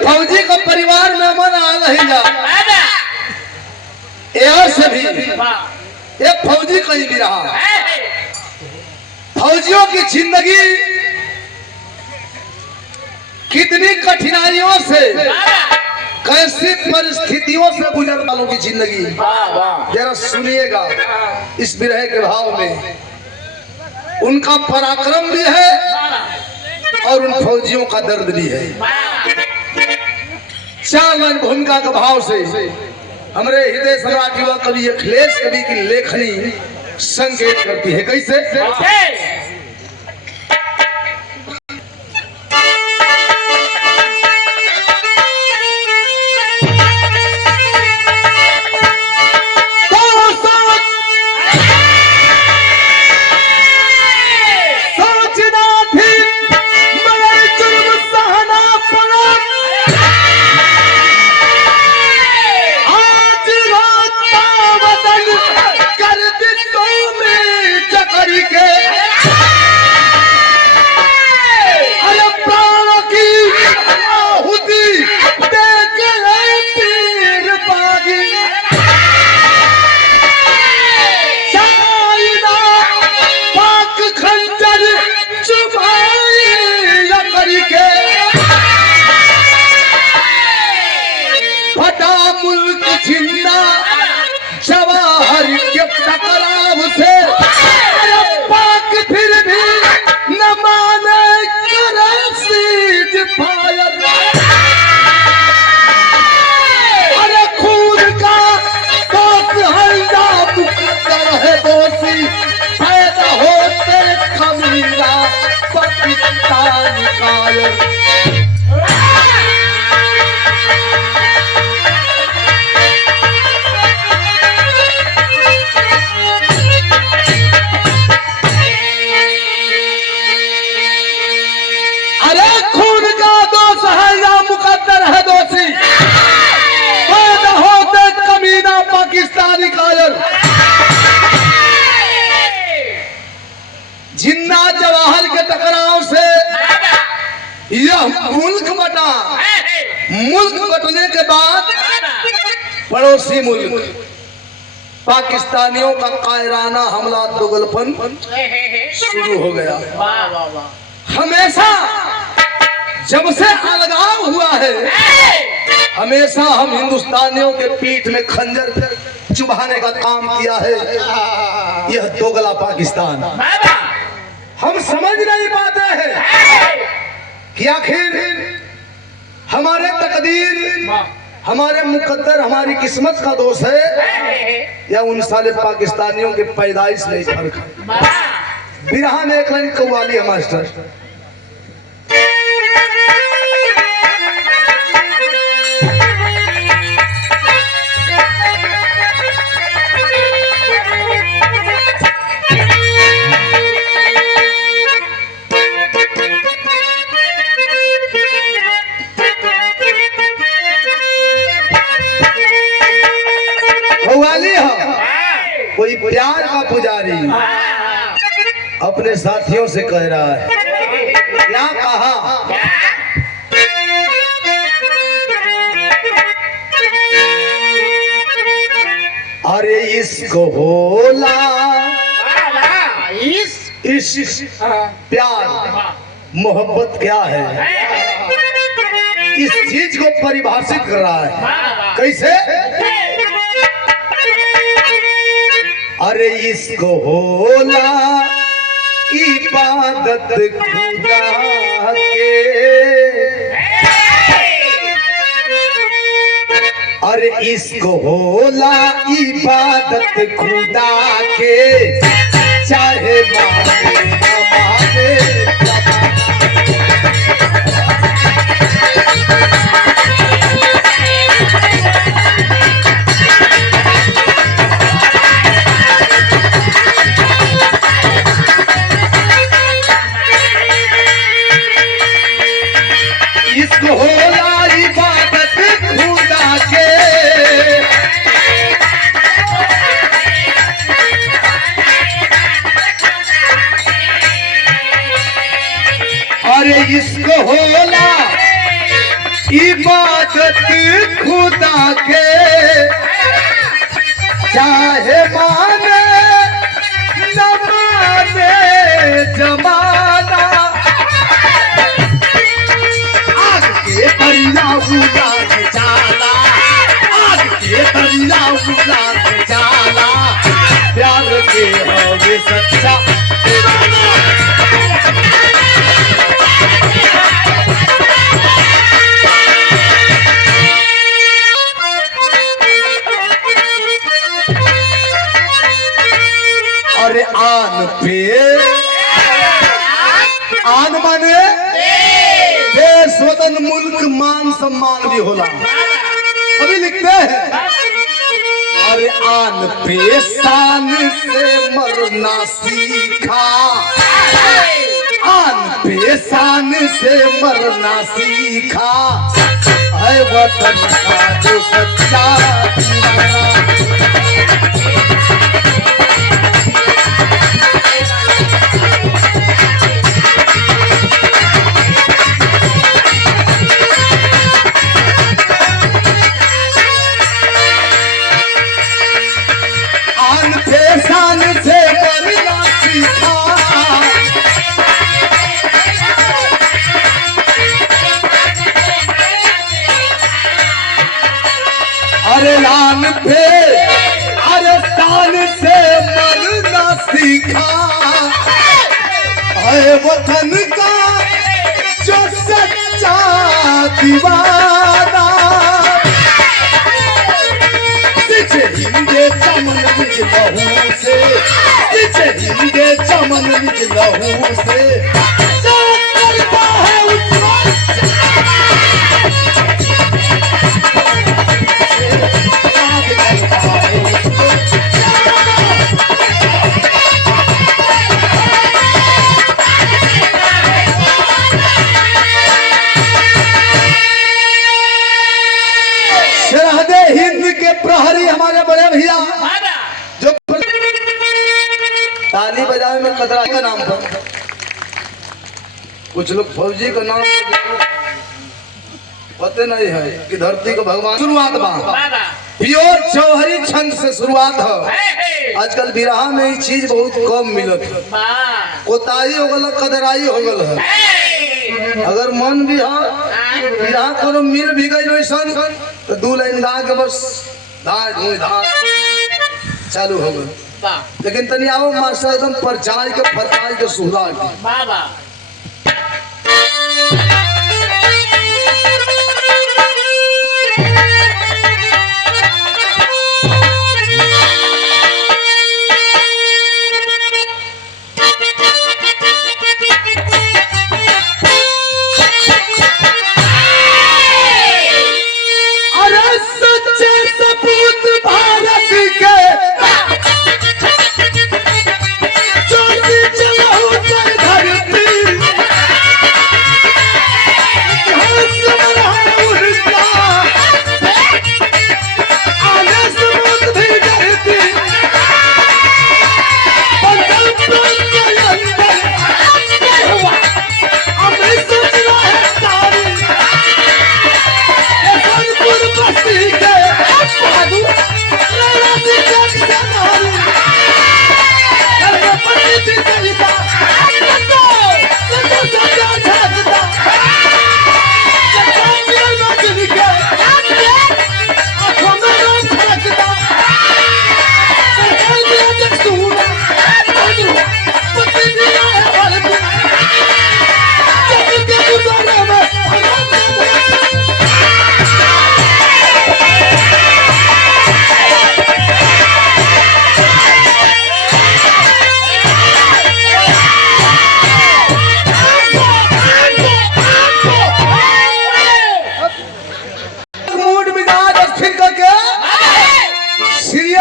फौजी का परिवार में मन आ रही से भी एक फौजी कहीं भी रहा। फौजियों की जिंदगी कितनी कठिनाइयों से, कैसी परिस्थितियों से गुजर वालों की जिंदगी जरा सुनिएगा इस विरह के भाव में। उनका पराक्रम भी है और उन फौजियों का दर्द भी है। चार लाइन भूमिका के भाव से हमारे हृदय सम्राट युवा कवि अखिलेश कवि की लेखनी संकेत करती है। कैसे? जिन्ना जवाहर के टकराव से यह मुल्क बटा। मुल्क बटने के बाद पड़ोसी मुल्क पाकिस्तानियों का कायराना हमला दोगलपन शुरू हो गया। हमेशा जब से अलगाव हुआ है, हमेशा हम हिंदुस्तानियों के पीठ में खंजर चुभाने का काम किया है यह दोगला पाकिस्तान। हम समझ नहीं पाते हैं कि आखिर हमारे तकदीर, हमारे मुकद्दर, हमारी किस्मत का दोष है या उन साले पाकिस्तानियों के पैदाइश में फर्क है। बिरहा में एक लाइन कव्वाली है मास्टर। कोई प्यार का पुजारी अपने साथियों से कह रहा है, क्या कहा? अरे इसको होला इश्क प्यार मोहब्बत क्या है, इस चीज को परिभाषित कर रहा है। कैसे? अरे इसको होला इबादत खुदा के, अरे इसको होला इबादत खुदा के, चाहे माने न माने। इश्क होला इबादत खुदा के, चाहे माने न माने जमाना। आग के दरिया उड़ा के जाला, आग के दरिया उड़ा के जाला, प्यार के हवे सच्चा दीवाना। अरे आन पे आन माने देश वतन मुल्क मान सम्मान भी होला। अभी लिखते हैं अरे आन पे शान से मरना सीखा, आन पे शान से मरना सीखा, है वतन का जो सच्चा दीवाना। शान से मरना सीखा, अरे लान पे अरे शान से मरना सीखा, है वतन का जो सच्चा दीवाना। हिंदे चमन निज लहू से, हिंदे चमन निज लहू से करता है शरहदे हिंद के प्रहरी हमारे बड़े भैया जो ताली बजावे में खतरा का नाम पर, कुछ लोग फौजी का नाम पता नहीं है कि धरती को भगवान शुरुआत बा प्योर चौहरी छंद से शुरुआत है। आजकल बिरहा में ये चीज बहुत कम मिलत है, कोताही हो गल कदराई हो गल है। अगर मन भी है बिरहा कोनो मिल भी गई वैसन तो दू लाइन गा के बस धार धुई धार चालू हो गए। लेकिन तनी आओ मास्टर एकदम परचाई के फरताई के सुहरा के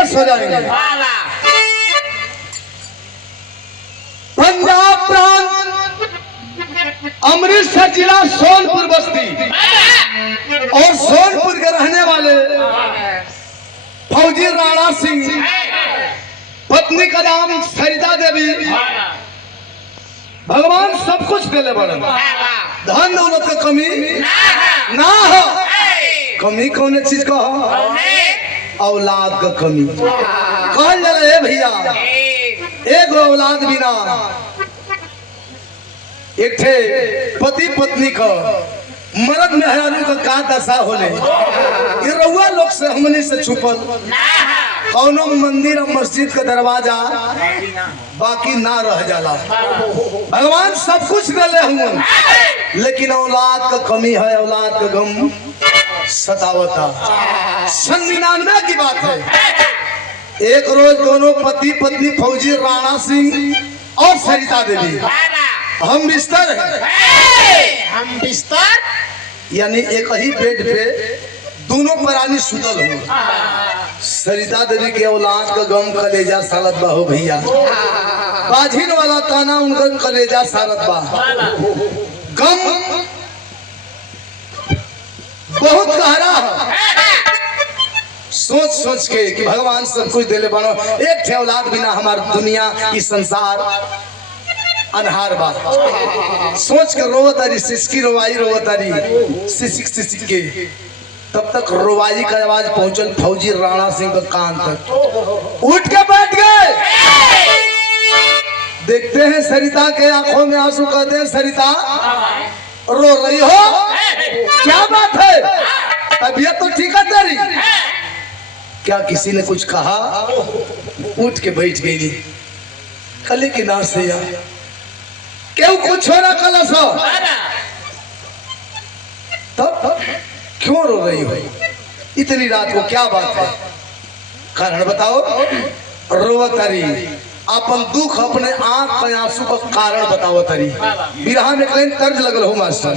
हो जाएंगे। पंजाब प्रांत अमृतसर जिला सोनपुर बस्ती और सोनपुर के रहने वाले फौजी राणा सिंह, पत्नी का नाम सरिता देवी, भगवान सब कुछ देले बड़े। धन दौलत का कमी ना हो। कमी कौन चीज का हो? औलाद का कमी। कहल जाला भैया एक औलाद बिना एक थे पति पत्नी का मर्द मेहरारू का दशा होले। ये रउआ लोग से हमने से छुपल कौनो मंदिर और मस्जिद का दरवाजा बाकी ना रह जाला। भगवान सब कुछ दे हम, लेकिन औलाद का कमी है, औलाद का गम सतावता। 99 की बात है। एक रोज दोनों पति पत्नी फौजी राणा सिंह और सरिता देवी हम बिस्तर यानी एक ही बेड पे दोनों प्राणी सुतल हो। सरिता देवी के औलाद का गम कलेजा सालत बा हो भैया। बाझिन वाला ताना उनका कलेजा सालत बा। गम बहुत गहरा है। सोच सोच के कि भगवान सब कुछ देले बनो, एक थे औलाद बिना हमार दुनिया की संसार अनहार बा। सोच के रोवतारी, सिसकी रोवाई रोवतारी, सिसिक सिसिक के। तब तक रोवाई का आवाज पहुंचल फौजी राणा सिंह का कान तक। उठ के बैठ गए। देखते हैं सरिता के आंखों में आंसू। कहते हैं सरिता रो रही हो, क्या बात है? तबीयत तो ठीक है तेरी? क्या किसी ने कुछ कहा? उठ के बैठ गई। कले के नाम से यार क्यों कुछ हो रहा कलश हो? तब क्यों रो रही हो इतनी रात को? क्या बात है? कारण बताओ। रोवतारी अपन दुख अपने आंख के आंसू का कारण बताओ तारी। बिरहा में कहीं तर्ज लगल हो मास्टर।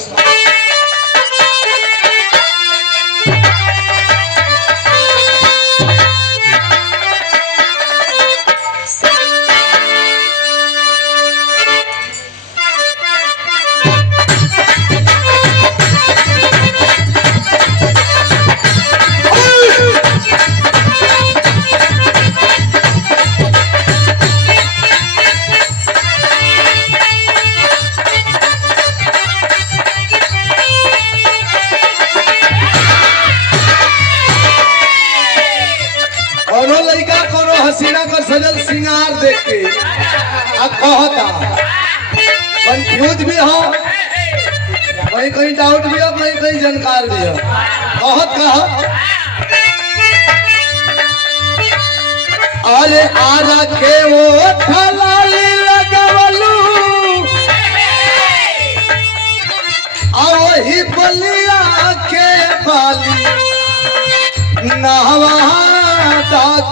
हसीना का सजल सिंगार देख के अब कहता कंफ्यूज भी हो, कहीं कहीं डाउट भी हो, कहीं कहीं जानकार भी हो। कहत अरे आरा के वो थलाली लगवलू वही बलिया के बाली नहवा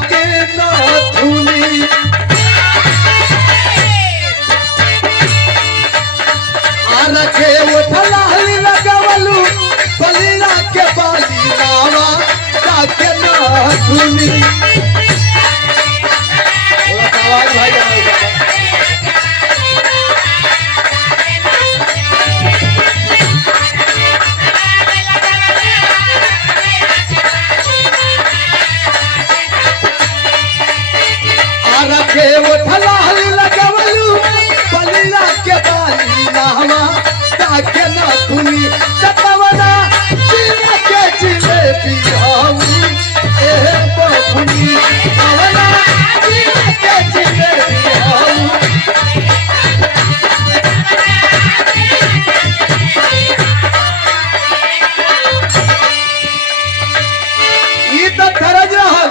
के नाथुनी आरखे वो थलाली लगवलू बलिया के बाली नहवा के नाथुनी। भाई रखे वो थलाली लगवलू बलिया के बाली नहवा ताके ना तुनी ततवना जिले के जिलेबी हाऊ ए बखुनी ततवना जिले के जिलेबी हाऊ। ये तो दर्ज रहा,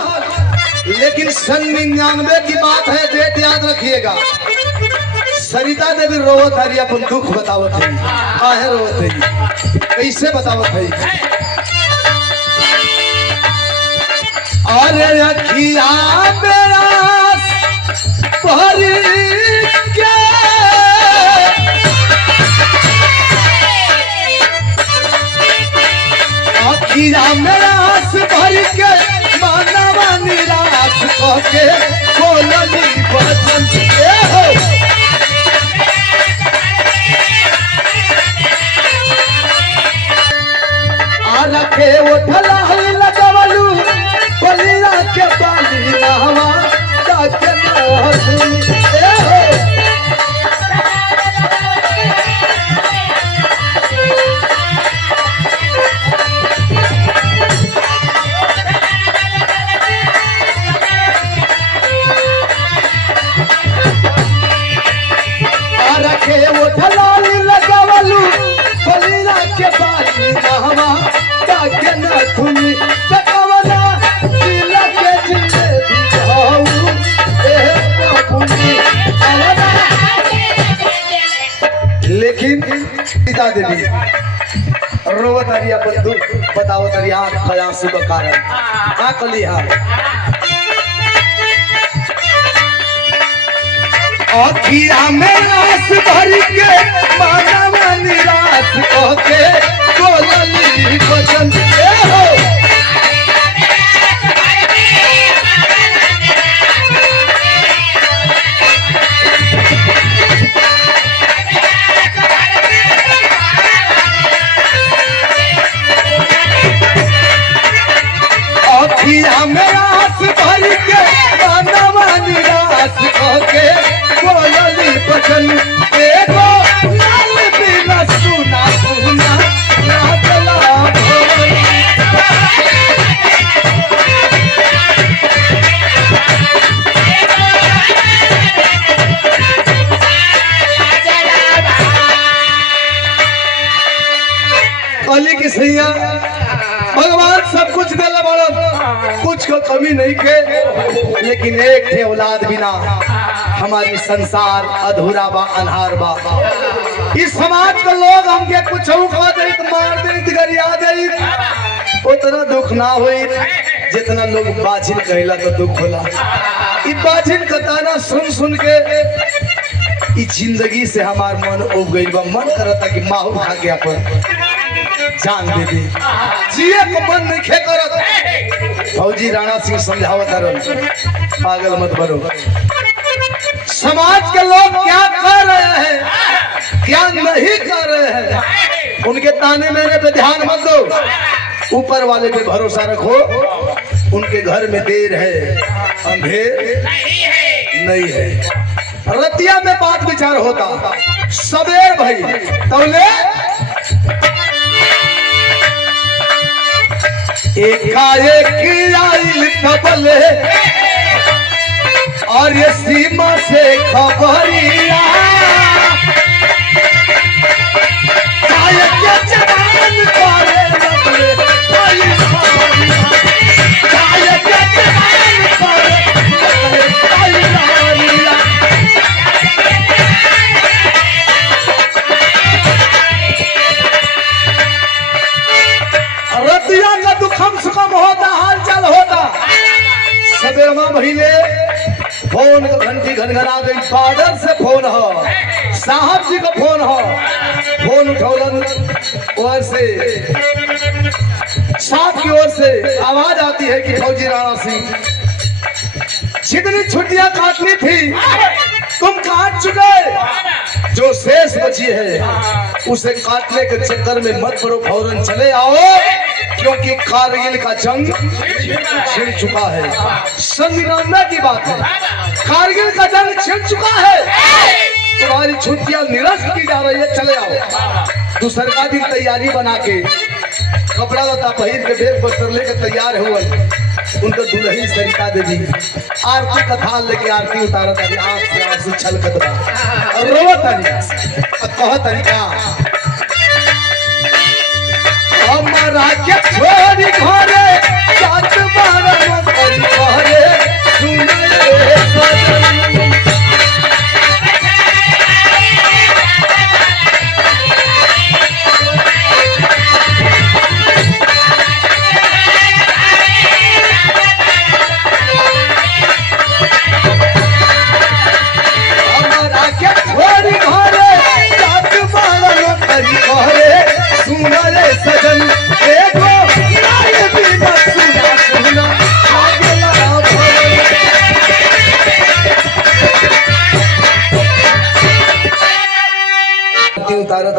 लेकिन 99 की बात है। डेट याद रखिएगा। सरिता देवी रोवत हरी अपन दुख बतावत है। काहे रोवत है? कैसे बतावत है? अरे अखिया मेरा भरी के अखिया मेरा भरी के मानवा निराश के बोलनी बचन हो। रखे वो थलाली लगवलू बलिया के बाली नहवा ताके नाथुनी हो। लेकिन सीता देवी रोवत हरिया बंधु बताओ तरिया खयास का कारण का कलिया अखिया में आस भर के मानवा निराश होके बोलली वचन ए हो अखिया में आस भर के मानवा निराश होके बोलली वचन एगो लाल बिना सुना सुना लागला कली की सैया भगवान सब कुछ दिला बड़न कुछ को कमी नहीं के लेकिन एक थे औलाद बिना हमारी संसार अधूरा बा अनहार बा इस समाज के लोग हमके कुछ खा दे तो मार दे तो गरिया दे उतना दुख ना होई जितना लोग बाजिल कहला तो दुख होला ई बाजिल का ताना सुन सुन के ई जिंदगी से हमार मन उब गइल बा मन करता कि माहौल खा के अपन जान दे दे जिए को मन नहीं खे करत फौजी राणा सिंह समझावत रन पागल मत बनो समाज के लोग क्या कर रहे हैं क्या नहीं कर रहे हैं उनके ताने मेरे पे ध्यान मत दो ऊपर वाले पे भरोसा रखो उनके घर में देर है अंधेर नहीं है रतिया में बात विचार होता सबेर भाई तौले एकाएक आइल तबले और ये सीमा से खबरिया जवान करे लगले आई खबरिया जवान करे लगले आई खबरिया रतिया का दुखम सुखम होता हाल चाल होता सवेरमा भइले फोन का घंटी घनघना गई फादर से फोन हो साहब जी का फोन हो फोन उठौलन और से साहब की ओर से आवाज आती है कि फौजी राणा सिंह जितनी छुट्टियां काटनी थी तुम काट चुके जो शेष बची है उसे काटने के चक्कर में मत पड़ो फौरन चले आओ क्योंकि कारगिल का जंग छिड़ चुका है संग्राम की बात है कारगिल का जंग छिड़ चुका है तुम्हारी छुट्टियां निरस्त की जा रही है चले आओ दूसरा दिन तैयारी बना के कपड़ा लता पहिर के बेग बस्तर लेकर तैयार हुए उनको दुल्हन सरिता देवी आरती कथा लेके आरती उतारा तारी आंख से आंसू छलकत बा और रोवत तारी कह तरीका हमारा के छोरी घरे जात बारा मत घरे सुन रे सजन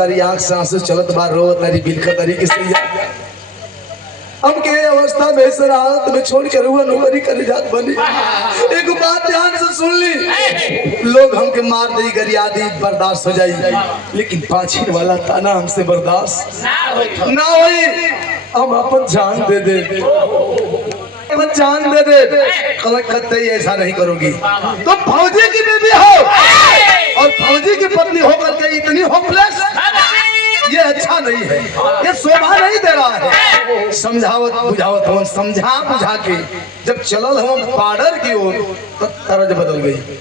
तारी आंख से आंसू चलत बार रो तारी बिलखत तारी किसी हम के अवस्था में सर हालत में छोड़ कर हुआ नौकरी करे जात बनी एक बात ध्यान से सुन ली लोग हमके मार दे गरिया दी बर्दाश्त हो जाई लेकिन पाछी वाला ताना हमसे बर्दाश्त ना होई हम अपन जान दे दे जान दे दे कतई ऐसा नहीं करोगी तुम फौजी की बीवी हो और फौजी की पत्नी होकर के इतनी होपलेस ये अच्छा नहीं है ये शोभा नहीं दे रहा है समझावत बुझावत हम समझा बुझा के जब चलल हम पार्डर की ओर तो तर्ज बदल गई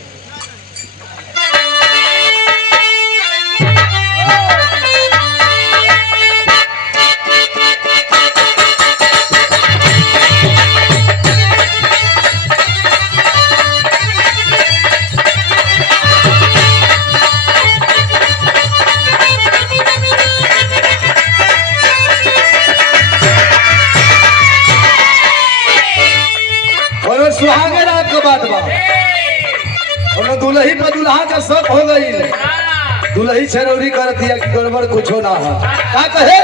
दुलही छरौरी कर दिया कि गड़बड़ कुछ ना है का कहे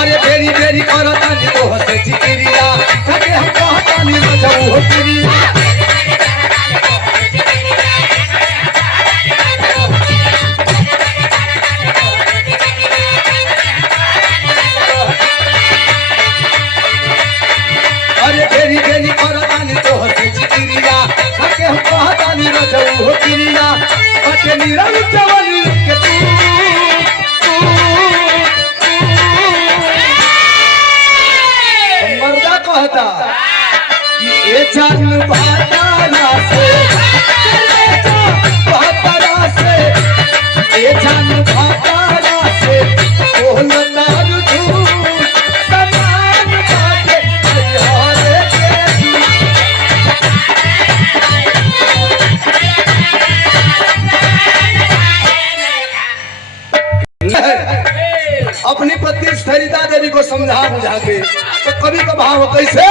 अरे बेरी बेरी करता नी तो हसे चिकिरिया सके हम कहता नी न जाऊ हो चिकिरिया अरे बेरी बेरी करता नी तो हसे चिकिरिया सके हम कहता नी न जाऊ हो चिकिरिया अटे निरल चवली के तू कहता कि ये जान भातारा से भातारा से ये जान भातारा से बोलना तू समान बाटे हरे अपनी पत्नी सरिता देवी को समझा बुझा के तो कभी का भाव कैसे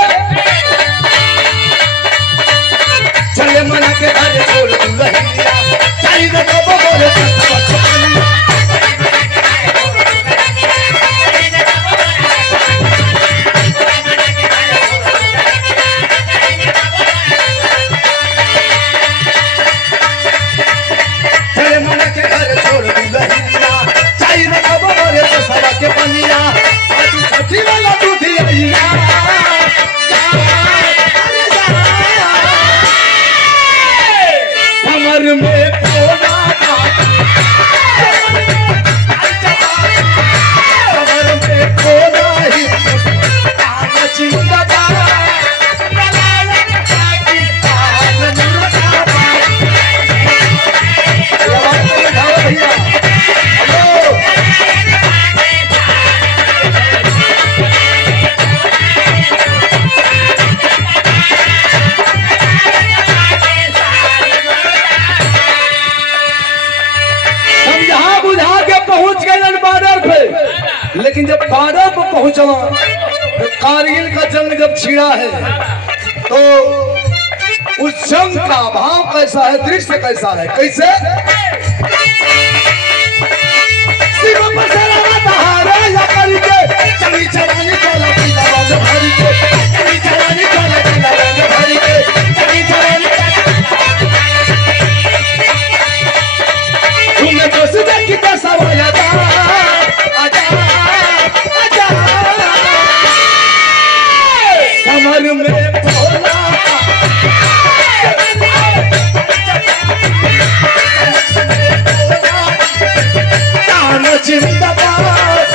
चले मना के घर छोड़ तू लहिया चाहिए तो बोले चले मना के घर छोड़ तू लहिया चाहिए तो बोले तो सवा के पनिया आज छठी वाला दूध लिया समर में पोला समर में पोला ही चिंता लेकिन जब बारह पर पहुंचा तो कारगिल का जंग जब छिड़ा है तो उस जंग का भाव कैसा है दृश्य कैसा है कैसे तुम्हें तो सीधा की कैसा हो जाता समर में भोला जिंदाबाद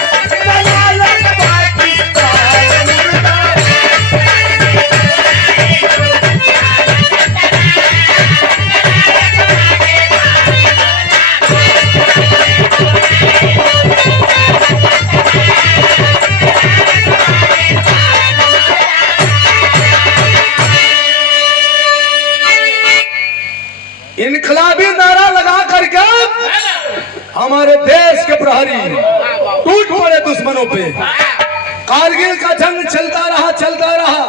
इनकलाबी नारा लगा करके हमारे देश के प्रहरी टूट पड़े दुश्मनों पे कारगिल का जंग चलता रहा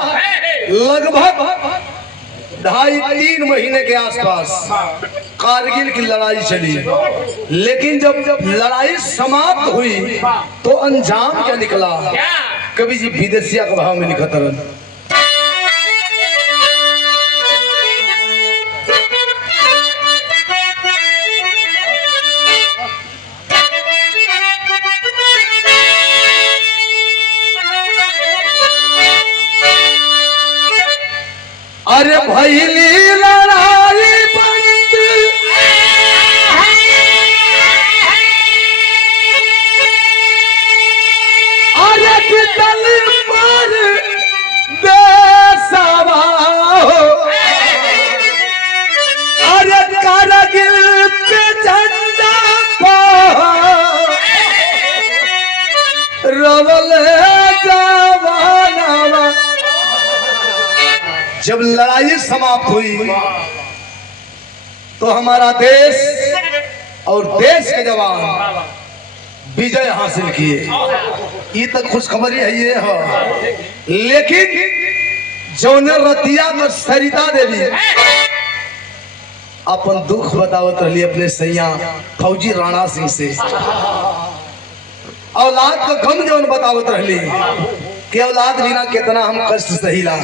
लगभग 2.5-3 महीने के आसपास कारगिल की लड़ाई चली लेकिन जब लड़ाई समाप्त हुई तो अंजाम क्या निकला कभी जी विदेशिया का भाव में लिखा तरन अरे भैली लड़ाई बंद अरे कितन पर देशवा अरे कारगिल पे झंडा रवल जवानवा जब लड़ाई समाप्त हुई तो हमारा देश और देश के जवान विजय हासिल किए। ये तक खुशखबरी है ये है लेकिन जौने रतिया में सरिता देवी अपन दुख बतावत रही अपने सैया फौजी राणा सिंह से। औलाद का गम जौन बतावत रही कि औलाद बिना कितना हम कष्ट सहीला।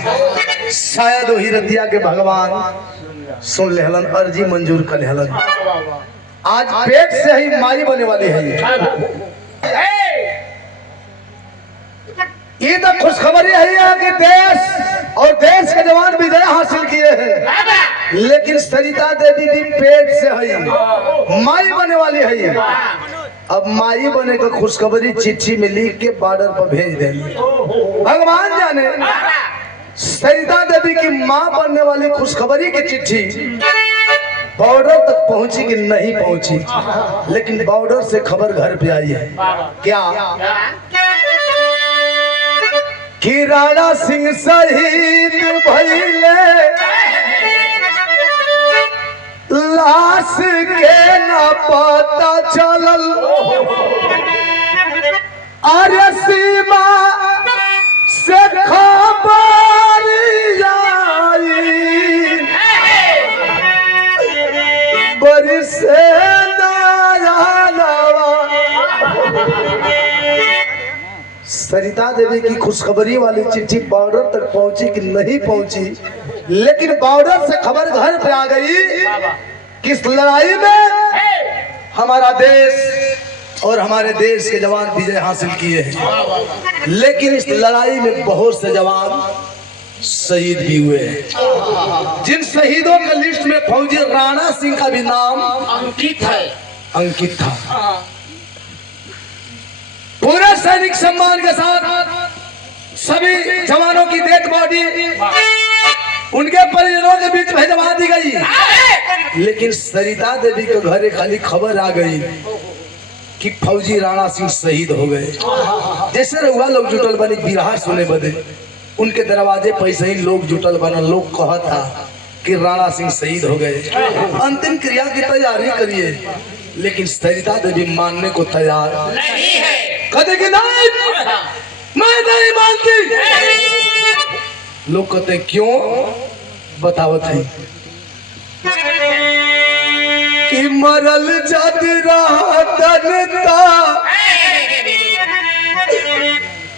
शायद वही रतिया के भगवान सुन लेहलन, अर्जी मंजूर कर लेहलन। आज पेट से ही माई बने वाली है। ये तो खुशखबरी है कि देश और देश के जवान विजय हासिल किए हैं, लेकिन सरिता देवी भी पेट से है, माई बने वाली है। अब माई बने का खुशखबरी चिट्ठी में लिख के बॉर्डर पर भेज देंगे। भगवान जाने सरिता देवी की मां बनने वाली खुशखबरी की चिट्ठी बॉर्डर तक पहुंची कि नहीं पहुंची, लेकिन बॉर्डर से खबर घर पे आई है। क्या कि राणा सिंह शहीद भइले, लाश के न पता चलल, अरे सीमा से खबर आई, बड़ी से सरिता देवी की खुशखबरी वाली चिट्ठी बॉर्डर तक पहुंची कि नहीं पहुंची, लेकिन बॉर्डर से खबर घर पे आ गई। किस लड़ाई में हमारा देश और हमारे देश के जवान विजय हासिल किए हैं, लेकिन इस लड़ाई में बहुत से जवान शहीद भी हुए हैं। जिन शहीदों के लिस्ट में फौजी राणा सिंह का भी नाम अंकित था। पूरे सैनिक सम्मान के साथ सभी जवानों की डेड बॉडी उनके परिजनों के बीच भेजवा दी गई, लेकिन सरिता देवी के घर खाली खबर आ गई कि फौजी राणा सिंह शहीद हो गए। जैसे रहुआ लोग जुटल बने बिरहा सुने बदे, उनके दरवाजे पैसे ही लोग जुटल बना। लोग कहा था कि राणा सिंह शहीद हो गए, अंतिम क्रिया की तैयारी करिए, लेकिन सरिता देवी मानने को तैयार नहीं है। कहते कि नहीं, मैं नहीं मानती। लोग कहते क्यों? बतावत है कि मरल जद रहता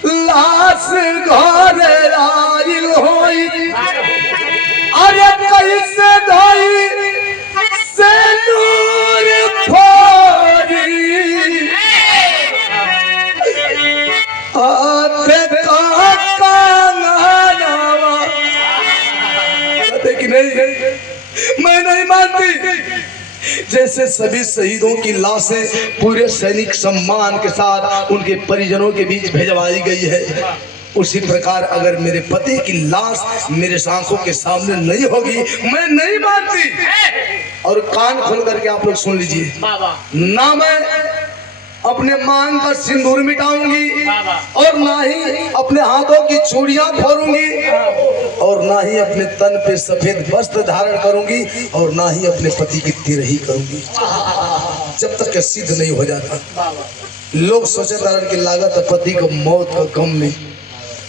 लाश घर आइल होई, अरे कैसे धोई से नूर फोरी, आते का कांगनावा। कहते कि नहीं, मैं नहीं मानती। जैसे सभी शहीदों की लाशें पूरे सैनिक सम्मान के साथ उनके परिजनों के बीच भेजवाई गई है, उसी प्रकार अगर मेरे पति की लाश मेरे आंखों के सामने नहीं होगी, मैं नहीं मानती। और कान खोल करके आप लोग सुन लीजिए, ना मैं अपने मांग का सिंदूर मिटाऊंगी, और ना ही अपने हाथों की चूड़ियां फोड़ूंगी, और ना ही अपने तन पे सफेद वस्त्र धारण करूंगी, और ना ही अपने पति की तिरही करूंगी, जब तक सिद्ध नहीं हो जाता। लोग सोचे कारण की लागत पति को मौत का गम में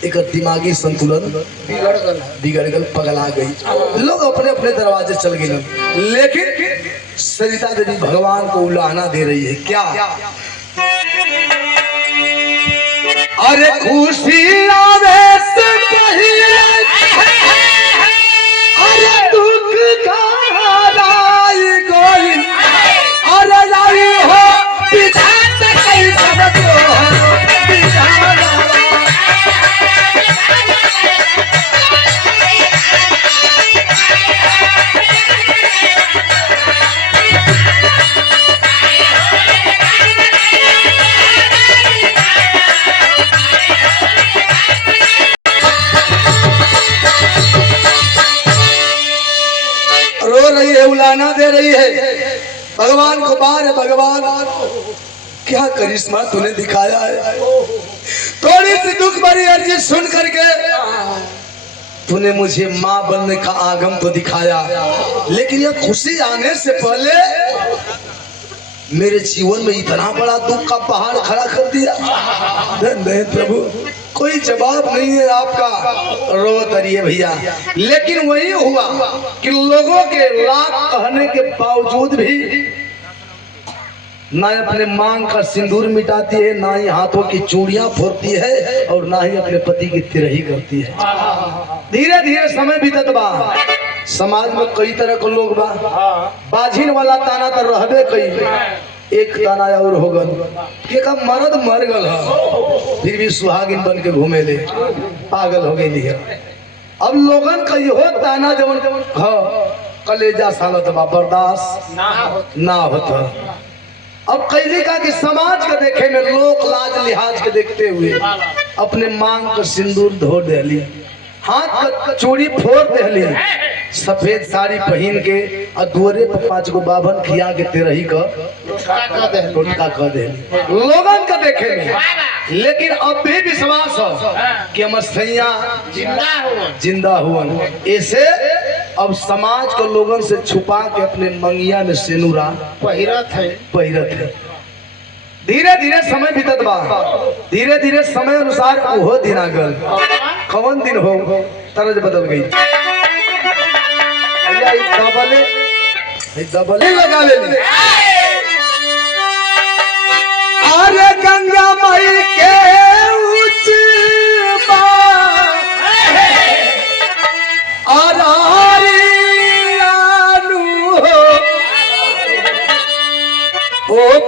एक दिमागी संतुलन बिगड़ गल, पगला गई। लोग अपने अपने दरवाजे चल गए, लेकिन सरिता देवी भगवान को उलाहना दे रही है। क्या? अरे खुशी आवे से पहले, अरे दुख घराई गोई, अरे लाई हो विधाता कई सबको विधाता। उलाहना दे रही है भगवान को। बार भगवान क्या करिश्मा तूने दिखाया है, थोड़ी सी दुख भरी अर्जी सुन करके तूने मुझे माँ बनने का आगम तो दिखाया, लेकिन यह खुशी आने से पहले मेरे जीवन में इतना बड़ा दुख का पहाड़ खड़ा कर दिया। नहीं प्रभु, कोई जवाब नहीं है आपका, रो तरिए भैया। लेकिन वही हुआ कि लोगों के लाख कहने के बावजूद भी ना अपने मांग का सिंदूर मिटाती है, ना ही हाथों की चूड़ियां फोड़ती है, और ना ही अपने पति की तिरही करती है। धीरे धीरे समय बीतत बा, समाज में कई तरह के लोग बा। बाझिन वाला ताना तो रहबे कई, एक ताना और हो गल कि का मर्द मर गल है फिर भी सुहागिन बन के घूमे ले, पागल हो गई है। अब लोगन का हो ताना जवन कलेजा सालत बा, बर्दाश्त ना होता। अब कैली का कि समाज के देखे में, लोक लाज लिहाज के देखते हुए अपने मांग का सिंदूर धो देली, हाथ का चूड़ी फोड़ देली, सफेद साड़ी पहन के और दुआरे पर 5 गो बाभन खिया के तेरही का टोटका कर देली लोगन का देखे में। लेकिन अब भी विश्वास हो कि हमर सैया जिंदा हुआ। ऐसे अब समाज को लोगन से छुपा के अपने मंगिया में सिनुरा पहिरत है। धीरे धीरे समय बीतत बा, धीरे धीरे समय अनुसार वो दिन आ गल। कौन दिन हो, तरज बदल गई। दबले लगा ले। अरे गंगा माई के उच्च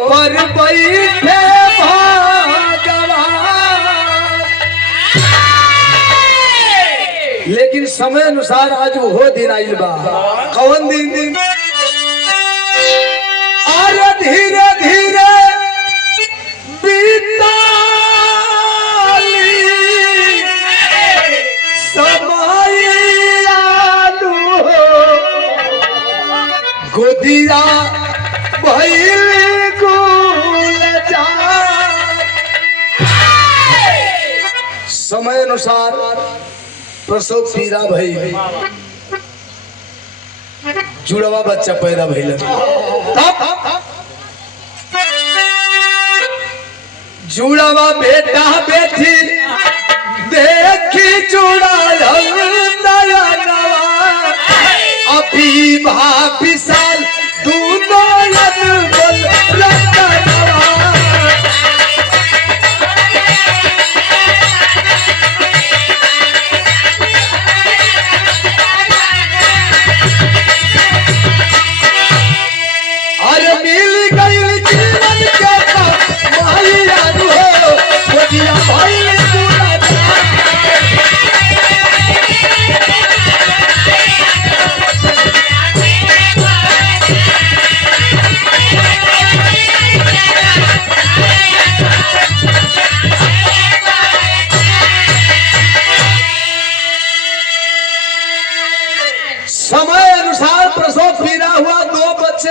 पर बैठे भगवान। लेकिन समय अनुसार आज वो दिन आइल बा। कौन दिन? अरे धीरे धीरे बीताली समय आलू गोदिया भइल समय अनुसार प्रसव पीरा भई, जुड़वा बच्चा पैदा भइल। जुड़वा बेटा बेटी देखी जुड़ाल नया नवा, अभी भाभी साल दूनो बोल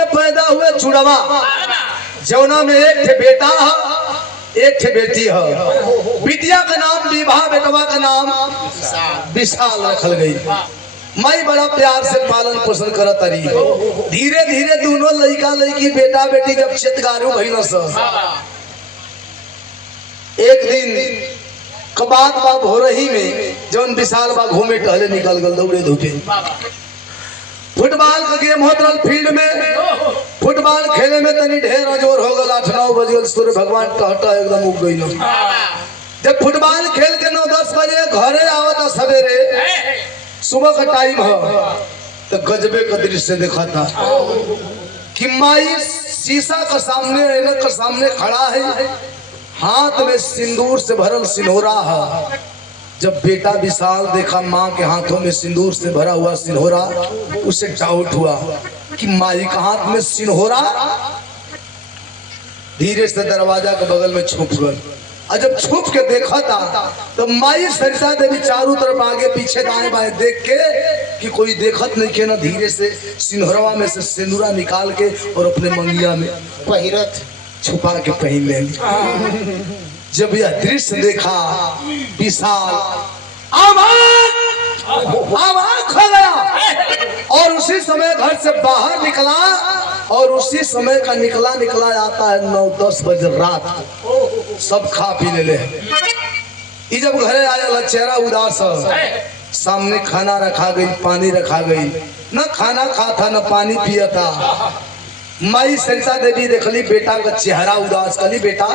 पैदा हुए जुड़वा, जौना में एक थे बेटा है एक थे बेटी है। बिटिया का नाम विवाह, बेटवा का नाम विशाल रखल गई। मैं बड़ा प्यार से पालन पोषण करत रही। धीरे धीरे दोनों लड़का लड़की बेटा बेटी जब चेतगारू भइल स, एक दिन कबात बा भोरही में जौन विशाल बा घूमे टहले निकल गल दौड़े धूपे। फुटबॉल का गेम होत रहल फील्ड में, फुटबॉल खेले में तनी ढेर अजोर हो गल। 8-9 बजे सूर्य भगवान टहटा एकदम उग गई। जब फुटबॉल खेल के 9-10 बजे घरे आवत सवेरे, सुबह का टाइम हो, तो गजबे का दृश्य देखा था कि माई शीशा का सामने, ऐनक का सामने खड़ा है, हाथ में सिंदूर से भरल सिन्होरा है। जब बेटा विशाल देखा माँ के हाथों में सिंदूर से भरा हुआ सिन्होरा, उसे डाउट हुआ कि माई का हाथ में सिन्होरा। धीरे से दरवाजा के बगल में छुप गए, और जब छुप के देखा था तो माई सरिता देवी चारों तरफ आगे पीछे दाएं बाएं देख के कि कोई देखत नहीं के ना, धीरे से सिन्होरवा में से सिंदूरा निकाल के और अपने मंगिया में पहिरत छुपा के पहन ले। जब यह दृश्य देखा विशाल आवाज खो गया, और उसी समय घर से बाहर निकला, और उसी समय का निकला आता है 9-10 बजे रात। सब खा पी ले। ये जब घरे आया चेहरा उदास सामने खाना रखा गई पानी रखा गई न खाना खाता न पानी पिया था माई सरिता देवी देखली बेटा का चेहरा उदास कली बेटा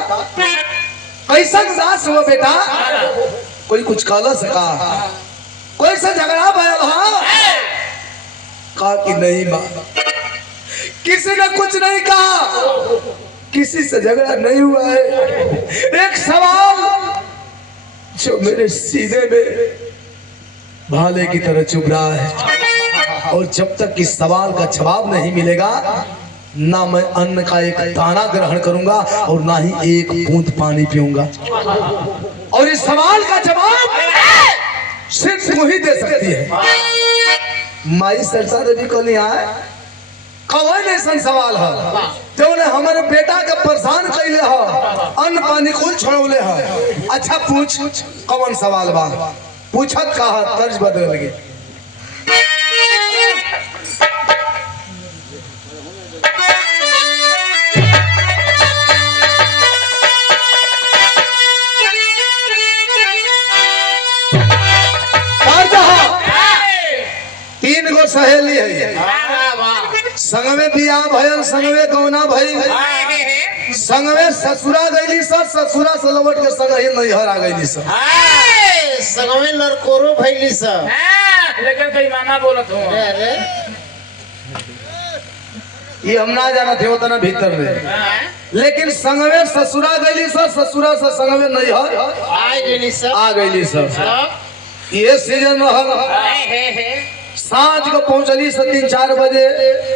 कैसा उदास हुआ बेटा कोई कुछ कहला सका कोई सा झगड़ा भयल कहा कि नहीं माँ किसी ने कुछ नहीं कहा किसी से झगड़ा नहीं हुआ है एक सवाल जो मेरे सीने में भाले की तरह चुभ रहा है और जब तक इस सवाल का जवाब नहीं मिलेगा ना मैं अन्न का एक दाना ग्रहण करूंगा और ना ही एक बूंद पानी पीऊंगा और इस सवाल का जवाब सिर्फ तू ही दे सकती है। माई सरसा देवी को नहीं आए कौन ऐसा सवाल है जो ने हमारे बेटा के परेशान कैले है अन्न पानी कुल छोड़ौले है। अच्छा पूछ कौन सवाल बा पूछत का तर्ज बदल गई। तीन गो सहेली है संग में बियाह भयल संग में गौना भई संग में ससुरा गईली सब ससुरा से लौट के संग ही नैहर आ गईली सब संग में लड़कोरो भईली सब लेकिन कई माना बोलत हो अरे ये हम ना जाना थे उतना भीतर में लेकिन संग में ससुरा गईली सब ससुरा से संग में नैहर आ गईली सब ये सीजन रहल साँझ को पहुंचली से 3-4 बजे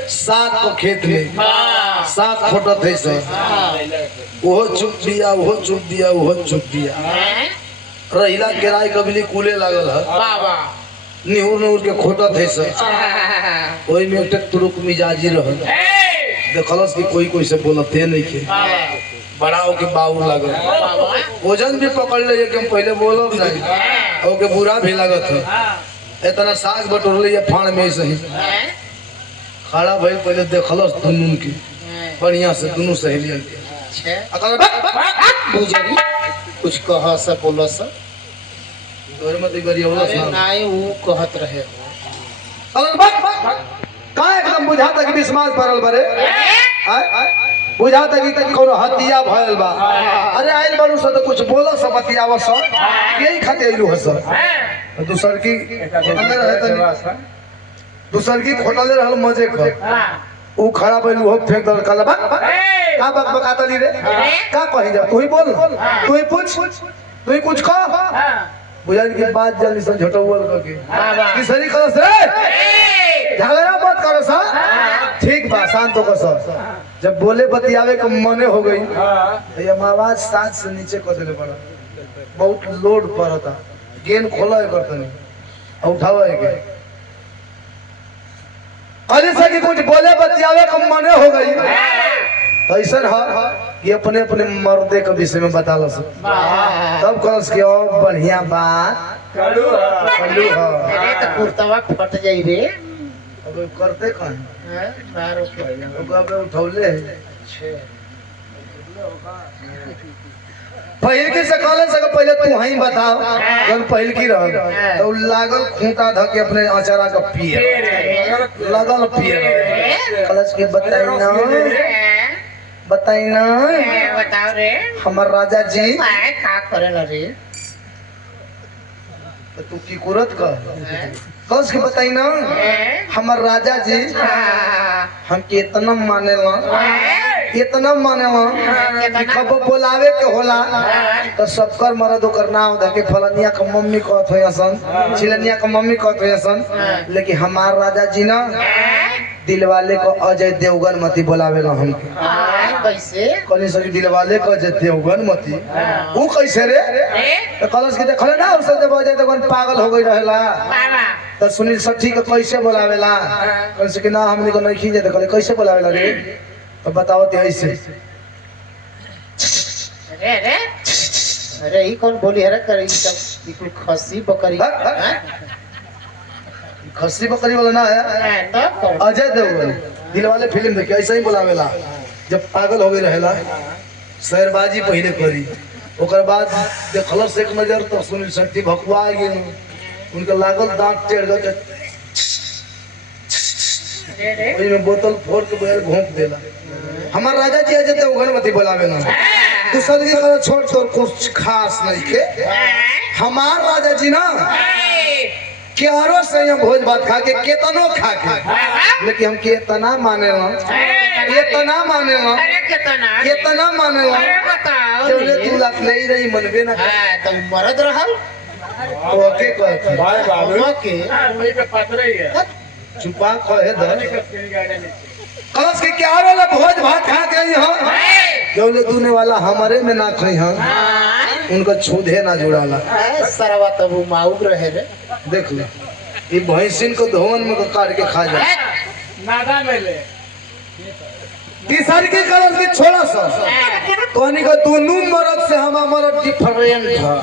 सात को खेत में सात फोटो थे सर वो चुप दिया वो चुप दिया वो चुप दिया रहीला किराए कबली कूले लागल है निहुर निहुर के खोटा थे सर वही में एक तुरुक मिजाजी रहल देखलस कि कोई से बोलते नहीं के बड़ाओ के बाबू लागल वजन भी पकड़ ले कि हम पहले बोलब नहीं ओके बुरा भी लागत है इतना साग बटोर लिया फाड़ में सही खड़ा भइल पहले देखलस दुनू की बढ़िया से दोनों सहेलियन के बुझरी कुछ कह सब बोल सब तोरे मत गरियावलस ना नहीं वो कहत रहे का एकदम बुझाता कि विश्वास परल बरे बुझाता कि कोनो हत्या भयल बा अरे आइल बारू से तो कुछ बोलो सब बतियाव सब यही खाते आइलू है सर दूसर की दूसर की खोटले रहल मजे कर ऊ खड़ा भइल हो फेंक दल कला बा का बक बकातली रे का कहि जा तू ही बोल तू ही पूछ तू ही कुछ कह बुझाई की बात जल्दी से झटौल करके की सरी करस रे झगड़ा मत करो सा ठीक बा शांत हो सा जब बोले बतियावे के मने हो गई तो ये आवाज सांस से नीचे कर देले पड़ा बहुत लोड पड़ता गेन खोला है करता नहीं उठावा है के अरे सर कुछ बोले बतियावे के मने हो गई ऐसा है कि अपने अपने मर्दे के विषय में बता लो तब कलस के और बढ़िया बात कलू अरे तो कुर्तवा फट जाई रे अब करते कहां बाहर ओके उठौले पहिल की से कहले से पहले तू ही बताओ जब पहिल की रह तो लागल खूंटा ध के अपने अचारा का पिए लगल पिए कलश के बताई ना बताओ रे हमर राजा जी का करेला रे तू की कुरत का कस के बताई ना हमर राजा जी हम के इतना मानेला कि कब बोलावे के होला तो सबकर मरद ओकर नाम ध के फलनिया के मम्मी कहत होयसन चिलनिया के मम्मी कहत होयसन लेकिन हमार राजा जी ना दिलवाले को अजय देवगन मती बोलावेला हमके कैसे कनी सकी दिलवाले को अजय देवगन मती वो कैसे रे तो कलस के देखले ना उस जब अजय देवगन पागल हो गई रहेला तो सुनील सठी के कैसे बोलावेला कल से कि ना हमनी को नहीं खींचे तो कहले कैसे बोलावेला रे तो बताओ ते ऐसे अरे ई कौन बोली हरे कर ई सब ई कोई खसी बकरी खस्सी बकरी वाला ना है तब कौन अजय देवगन दिलवाले फिल्म देखिए ऐसा ही बोलावेला जब पागल हो गई रहेला शहरबाजी पहले करी ओकर बाद देखलस एक नजर तो सुनील शक्ति भकुआ गेल उनके लागल दांत टेढ़ गए ओई में बोतल फोड़ के बैल घोंप देला हमार राजा जी आज तो घर मत बोलावे ना दूसर के कहो छोड़ तो कुछ खास नहीं के हमार राजा जी ना क्यारो से यहाँ भोज भात खा के केतनो खा के लेकिन हम केतना माने ना केतना माने ना केतना माने ना जौले 2 लाख नहीं रही मनबे ना तो मरद रहल ओके कहत भाई बाबू के वही पे पत्र ही है चुपा कहे दर गाड़ी नीचे कलश के क्यारो ला भोज भात खा के यहाँ जौले दूने वाला हमारे में ना खई हम उनका छूधे ना जुड़ाला सरवा तब माउग रहे रे देख लो ये भैंसिन को धोवन में को काट के खा जाए नादा में ले तीसर के कलश के छोड़ा सा कहनी का दोनों मर्द से हमारा मर्द डिफरेंट है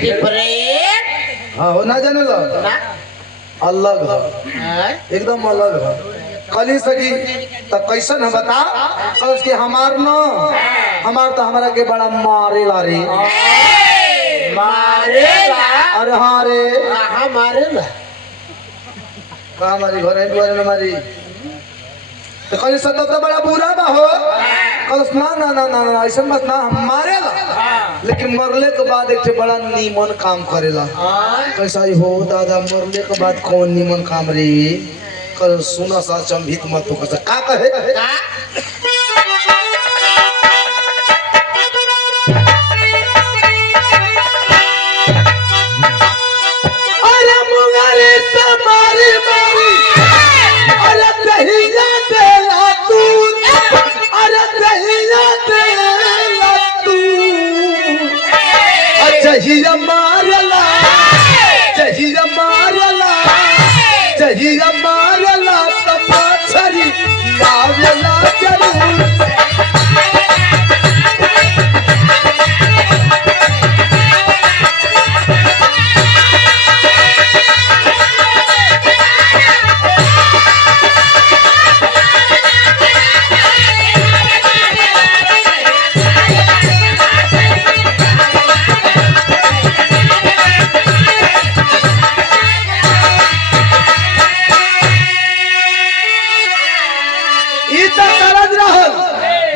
डिफरेंट हाँ हो ना जाने लो ना अलग है एकदम अलग है कली सकी तब कैसन है बता कलश के हमार न हमार तो हमारा के बड़ा मारे ला रे मारेला अरे हाँ रे कहाँ मारेला कहा हमारी घर है द्वारे में हमारी तो कल सत्ता तो बड़ा बुरा बा हो कल ना ना ना ना ना ऐसा मत ना हम मारेला लेकिन मरले के बाद एक बड़ा नीमन काम करेला कैसा ही हो दादा मरले के बाद कौन नीमन काम रे कल सुना सा चंभित मत तो कैसा का कहे अरे मुंगारे से मारी मारी अरे दहिया देला तू अरे दहिया देला तू जहिया मारला जहिया मारला जहिया मारला तब छरी आवेला जरूर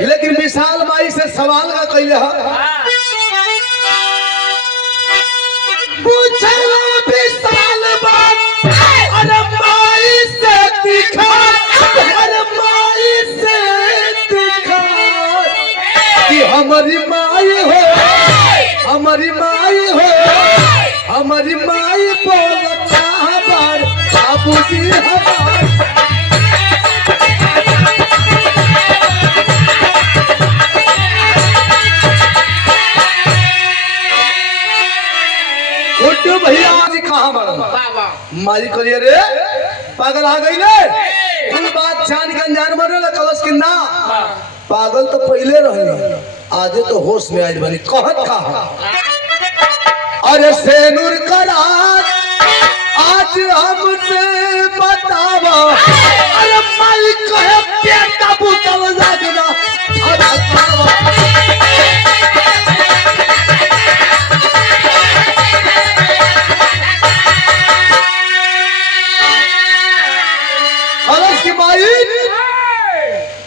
लेकिन विशाल माई से सवाल का कैले पूछला विशाल बात अरे माई से दिखा अरे माई से दिखा कि हमारी माई हो हमारी माई हो हमारी माई बोलता हमार बाबूजी हमार भैया जी कहाँ बड़ा मारी करिए रे पागल आ गई ले कुल बात जान के अनजान बने ला कलश के ना पागल तो पहले रहनी आजे तो होश में आज बनी कहत कहा अरे सेनुर करार आज हमसे बतावा अरे माई कहे बेटा बुतल जागना अरे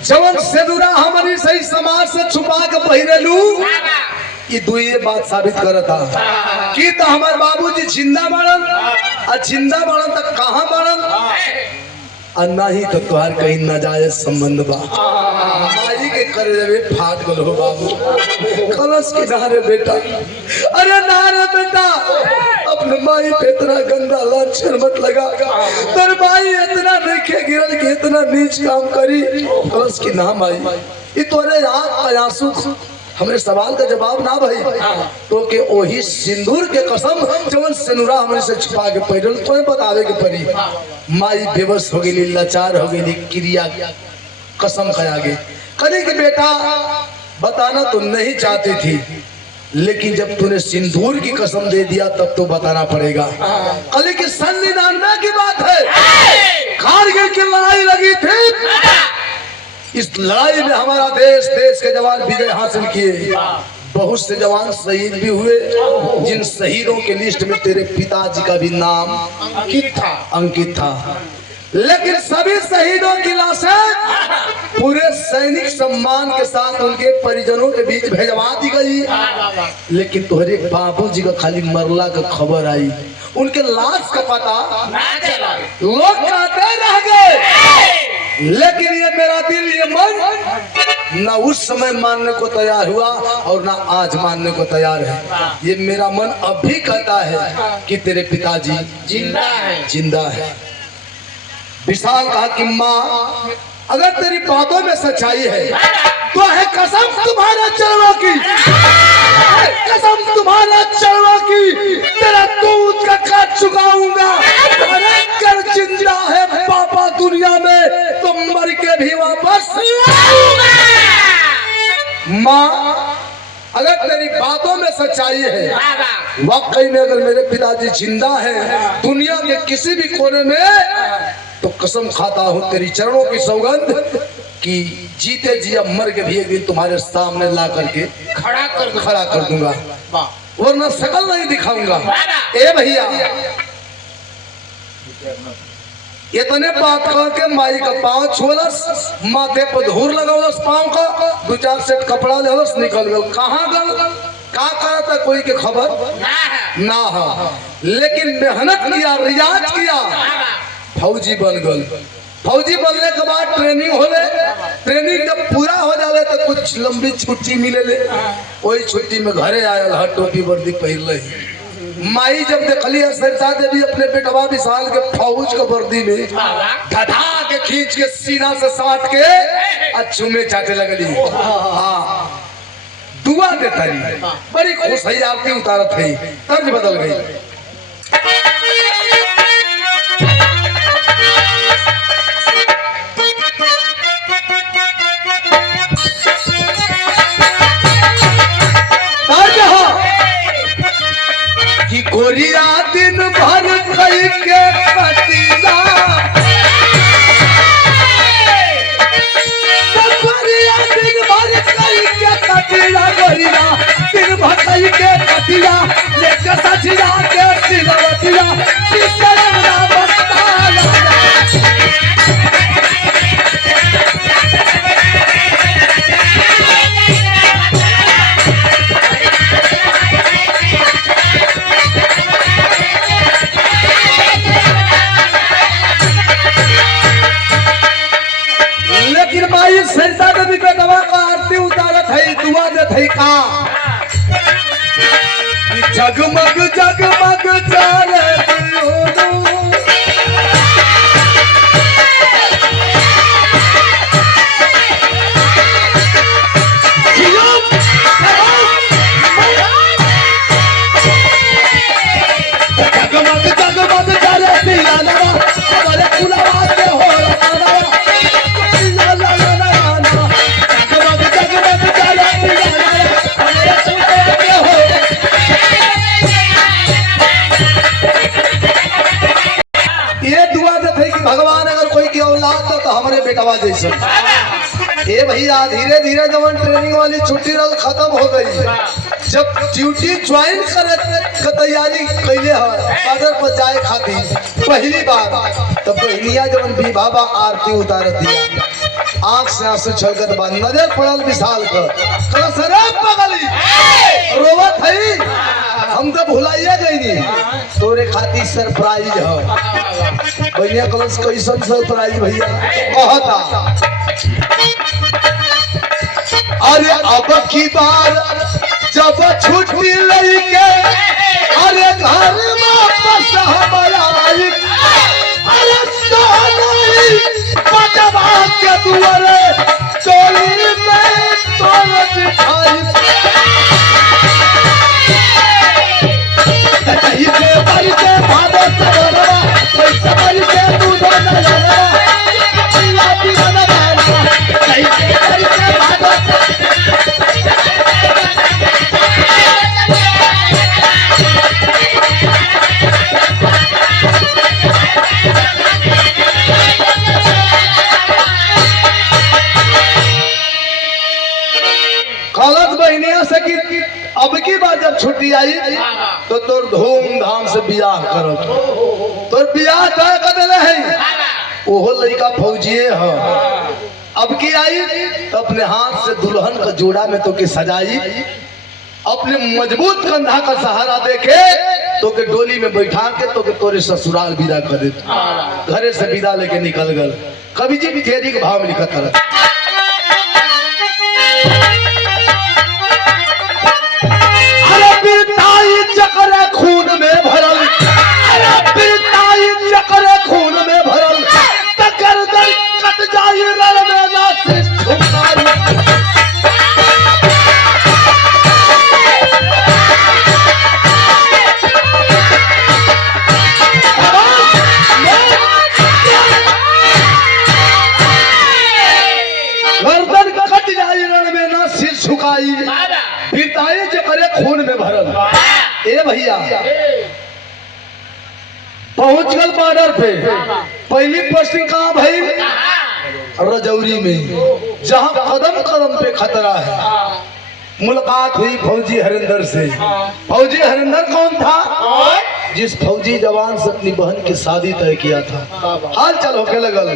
जवन सेनुरा हमारी सही समाज से छुपा के पहिरेलू ये दुई बात साबित करता कि तो हमारे बाबूजी जिंदा बाड़न और जिंदा बाड़न तक कहाँ बाड़न और नहीं तो तुहार कहीं नाजायज संबंध बा माई के करे रे फाट गल हो बाबू कलश के नारे बेटा अरे नारे बेटा अपने माई पे इतना गंदा लाछन मत लगा तर माई इतना देखे गिरल के इतना नीच काम करी कलश की नाम आई ये तोरे रात का आंसू हमरे सवाल का जवाब ना भाई तो के ओही सिंदूर के कसम जवन सिनुरा हमरे से छुपा के पैदल तो बतावे के पड़ी माई बेबस हो गई लाचार हो गई क्रिया कसम खाया गई कभी कि बेटा बताना तो नहीं चाहती थी लेकिन जब तूने सिंदूर की कसम दे दिया तब तो बताना पड़ेगा कल की सन 99 की बात है कारगिल की लड़ाई लगी थी इस लड़ाई में हमारा देश के जवान विजय हासिल किए बहुत से जवान शहीद भी हुए, जिन शहीदों के लिस्ट में तेरे पिताजी का भी नाम अंकित था। लेकिन सभी शहीदों की लाशें पूरे सैनिक सम्मान के साथ उनके परिजनों के बीच भेजवा दी गई, लेकिन तुम्हारे बाबूजी का खाली मरला का खबर आई, उनके लाश का पता लोग कहते रह गए। लेकिन ये मेरा दिल, ये मन ना उस समय मानने को तैयार हुआ और ना आज मानने को तैयार है। ये मेरा मन अब भी कहता है कि तेरे पिताजी जिंदा है। विशाल कहा कि माँ, अगर तेरी बातों में सच्चाई है तो है कसम तुम्हारा चरवा की, कसम तुम्हारा चरवा की, तेरा दूध का काट चुकाऊंगा। कर जिंदा है पापा दुनिया में तो मर के भी वापस माँ, अगर तेरी बातों में सच्चाई है, वाकई में अगर मेरे पिताजी जिंदा हैं दुनिया के किसी भी कोने में, तो कसम खाता हूँ तेरी चरणों की सौगंध कि जीते जी अब मर के भी एक दिन तुम्हारे सामने ला करके खड़ा कर दूंगा, वरना शकल नहीं दिखाऊंगा। ए भैया, इतने बात कह के माई का पाँव छुलस, माथे पर धूर लगौलस, पाँव का 2-4 सेट कपड़ा लेलस, निकल गल। कहाँ गल, का करा था कोई के खबर ना हो, लेकिन मेहनत किया, रियाज किया, फौजी बन गल। फौजी बनने के बाद ट्रेनिंग होले, ट्रेनिंग जब पूरा हो जाले तो कुछ लंबी छुट्टी मिले ले, वही छुट्टी में घरे आयल, हर टोपी वर्दी पहन ले। माई जब देखली सरसा देवी अपने बेटवा विशाल के फौज के वर्दी में धधा के खींच के सीना से साट के चुमे चाटे लगली। हाँ, दुआ देता रही, बड़ी खुश है, आरती उतारत है, तर्ज बदल गई। गोरिया दिन भर कई के कटिया, गोरिया दिन भर कई के कटिया, गोरिया दिन भर कई के कटिया, लेके सचिया के सिलवटिया, सिसरना बस्ता लगा। सरसा देवी के दवा का आरती उतारत है, दुआ देत है का जगमग जगमग जारे जगमग जगमग जारे दिया लगा हमारे कुलवा के हो भगवान अगर कोई की औलाद तो हमारे बेटवा जैसा। ए भैया, धीरे धीरे जब ट्रेनिंग वाली छुट्टी खत्म हो गई, जब ड्यूटी ज्वाइन करे का तैयारी कैले बॉर्डर पर जाए खातिर पहली बार, तब बहनिया जब विवाह आरती उतार दिया, आंख से आंसू छलकत बाद नजर पड़ल विशाल कर पगली रोवत है, हम तो भुलाइए गई, तोरे खातिर सरप्राइज है। भैया कलश कैसन सरप्राइज भैया कहता, अरे अब की बार जब छुट्टी लेके अरे घर वापस हम आई, अरे सोनाई पटवा के दुआरे चोली में तोड़ दिखाई, से कि अब की बार जब छुट्टी आई तो तोर धूमधाम से बियाह करो। तोर बियाह तय कर देले है, ओहो लड़का फौजिए है। अब की आई तो अपने हाथ से दुल्हन का जोड़ा में तो के सजाई, अपने मजबूत कंधा का सहारा देके तो के डोली में बैठा के तो के तोरे ससुराल विदा कर दे। घरे से विदा लेके निकल गल। कवि जी भी थेरी के भाव में लिखा था, अरे पिताई चक्र खून में भरल, अरे पिताई चक्र खून में भरल, तकर दर कट जाई रण में ना सिर झुकाई। गर्दन कट जाई रण में ना सिर झुकाई, पिताई जो करे खून में भरल। ए भैया पहुंच गल बॉर्डर पे। पहली पोस्टिंग कहाँ भई? रजौरी में, जहाँ कदम कदम पे खतरा है। मुलाकात हुई फौजी हरिंदर से। फौजी हरिंदर कौन था? जिस फौजी जवान से अपनी बहन की शादी तय किया था। हाल चाल होके लगल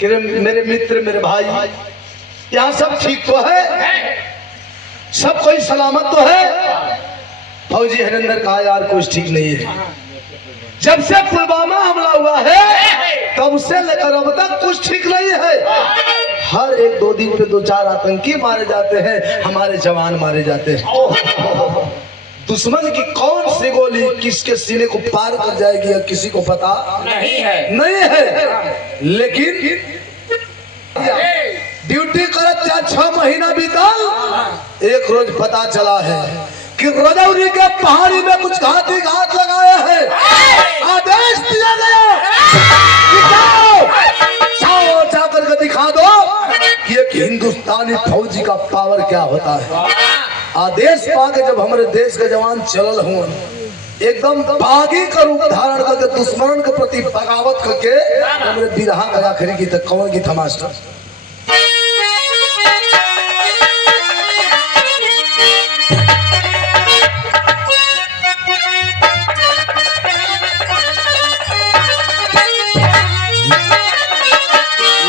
कि मेरे मित्र, मेरे भाई, यहाँ सब ठीक तो है, सब कोई सलामत तो है? फौजी हरिंदर कहा यार कुछ ठीक नहीं है। जब से पुलवामा हमला हुआ है तब से लेकर अब तक कुछ ठीक नहीं है। हर एक दो दिन पे 2-4 आतंकी मारे जाते हैं, हमारे जवान मारे जाते हैं। दुश्मन की कौन सी गोली किसके सीने को पार कर जाएगी या किसी को पता नहीं है। लेकिन ड्यूटी करते 6 महीना बीतल, एक रोज पता चला है कि रजौरी के पहाड़ी में कुछ घाती घात लगाए हैं। आदेश दिया गया कि जाओ जाकर के दिखा दो कि एक हिंदुस्तानी फौजी का पावर क्या होता है। आदेश पाके जब हमारे देश के जवान चलल हुए, एकदम बागी का रूप धारण करके दुश्मन के प्रति बगावत करके हमारे बिरहा का आखिरी गीत कौन गीत मास्टर?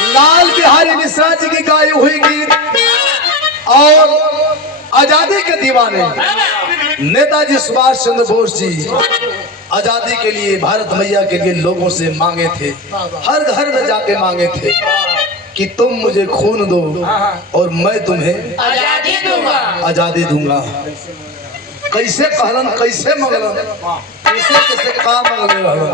लाल बिहारी मिश्रा जी की गाई हुई गीत और आजादी के दीवाने नेताजी सुभाष चंद्र बोस जी आजादी के लिए, भारत मैया के लिए लोगों से मांगे थे, हर घर में जाके मांगे थे कि तुम मुझे खून दो और मैं तुम्हें आजादी दूंगा। कैसे कहलन, कैसे मंगलन, कैसे कैसे कहा मंगले रहलन।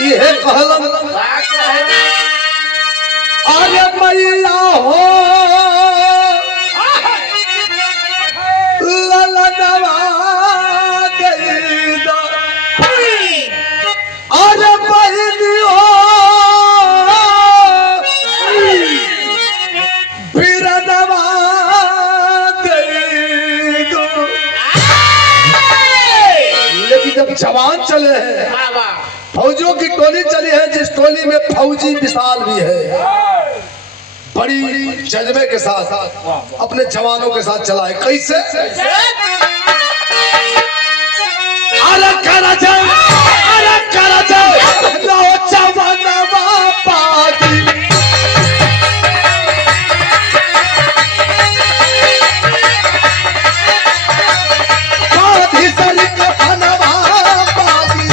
ये कहलन अरे मैया हो ललनवा दे दो, अरे बहनी हो बिरनवा दे दो। लेकिन जब जवान चले हैं, फौजियों की टोली चली है, जिस टोली में फौजी विशाल भी है, बड़ी जज्बे के साथ अपने जवानों के साथ चला है। कैसे? अरे करा जाए, अरे करा जाए, लो जवानवा पादी, पादी सरी का फनवा पादी।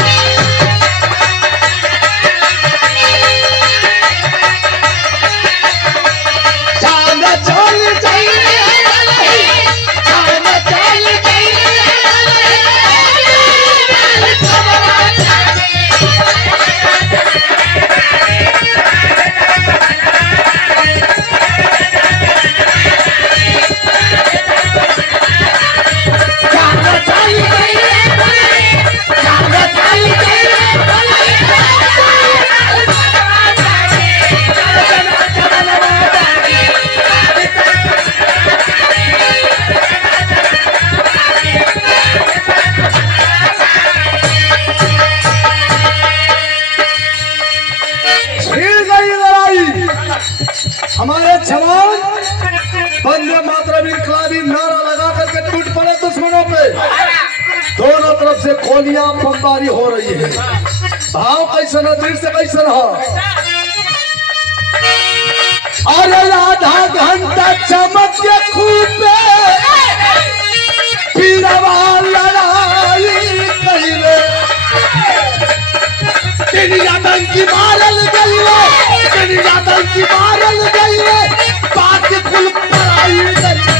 जवान वंदे मातरम इनकलाबी नारा लगा करके टूट पड़े दुश्मनों पे। दोनों तरफ से गोलियां बमबारी हो रही है। भाव कैसन है, दिल से कैसन है। अरे आधा घंटा चमक के खूबे पीरवा लड़ाई कहिले आतंकी मारल गईले, आतंकी मारल गईले, बाकी कुल पराई गईले।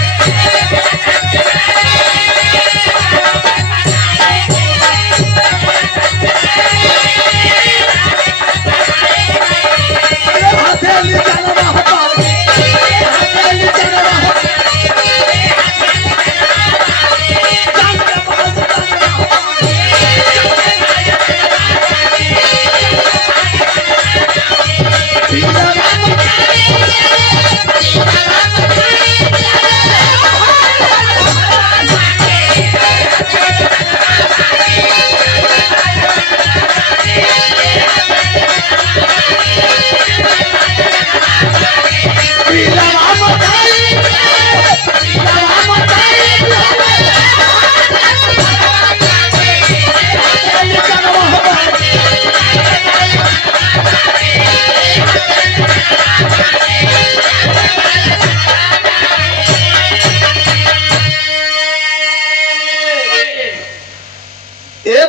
हथेली जनवा हथेली जनवा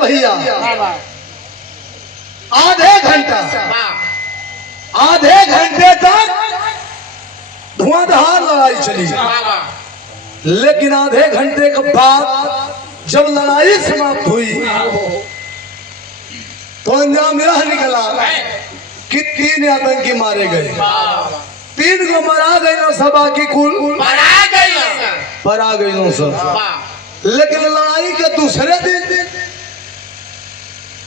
भैया आधे घंटे तक धुआंधार लड़ाई चली, लेकिन आधे घंटे के बाद जब लड़ाई समाप्त हुई तो अंजाम यह निकला कि 3 आतंकी मारे गए। 3 को मरा गए ना सब, बाकी कुल परा गई ना सब। लेकिन लड़ाई के दूसरे दिन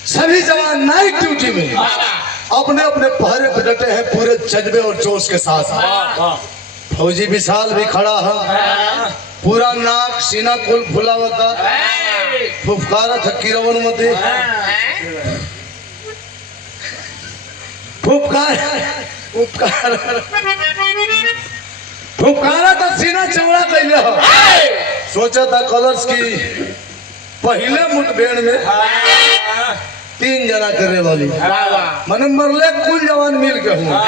सभी जवान नाइट ड्यूटी में अपने अपने पहरे पे डटे हैं पूरे जज्बे और जोश के साथ। फौजी विशाल भी खड़ा है, पूरा नाक सीना कुल फुला हुआ था, फुफकारा था किरवन मते, फुफकारा था सीना चौड़ा कैले हो। सोचा था कलर्स की पहले मुठभेड़ में 3 जना करे वाली मन मरले कुल जवान मिल के हुआ,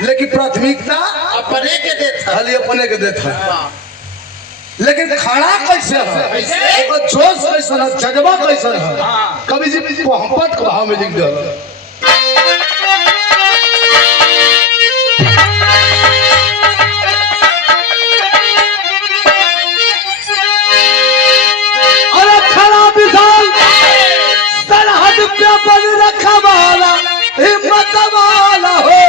लेकिन प्राथमिकता अपने के देता, खाली अपने के देता। लेकिन खड़ा कैसे है, जोश कैसा है, जज्बा कैसा है, कभी जी मोहब्बत के भाव में लिख दे। अरे खड़ा विशाल सरहद पे बन रखा वाला हिम्मत वाला हो,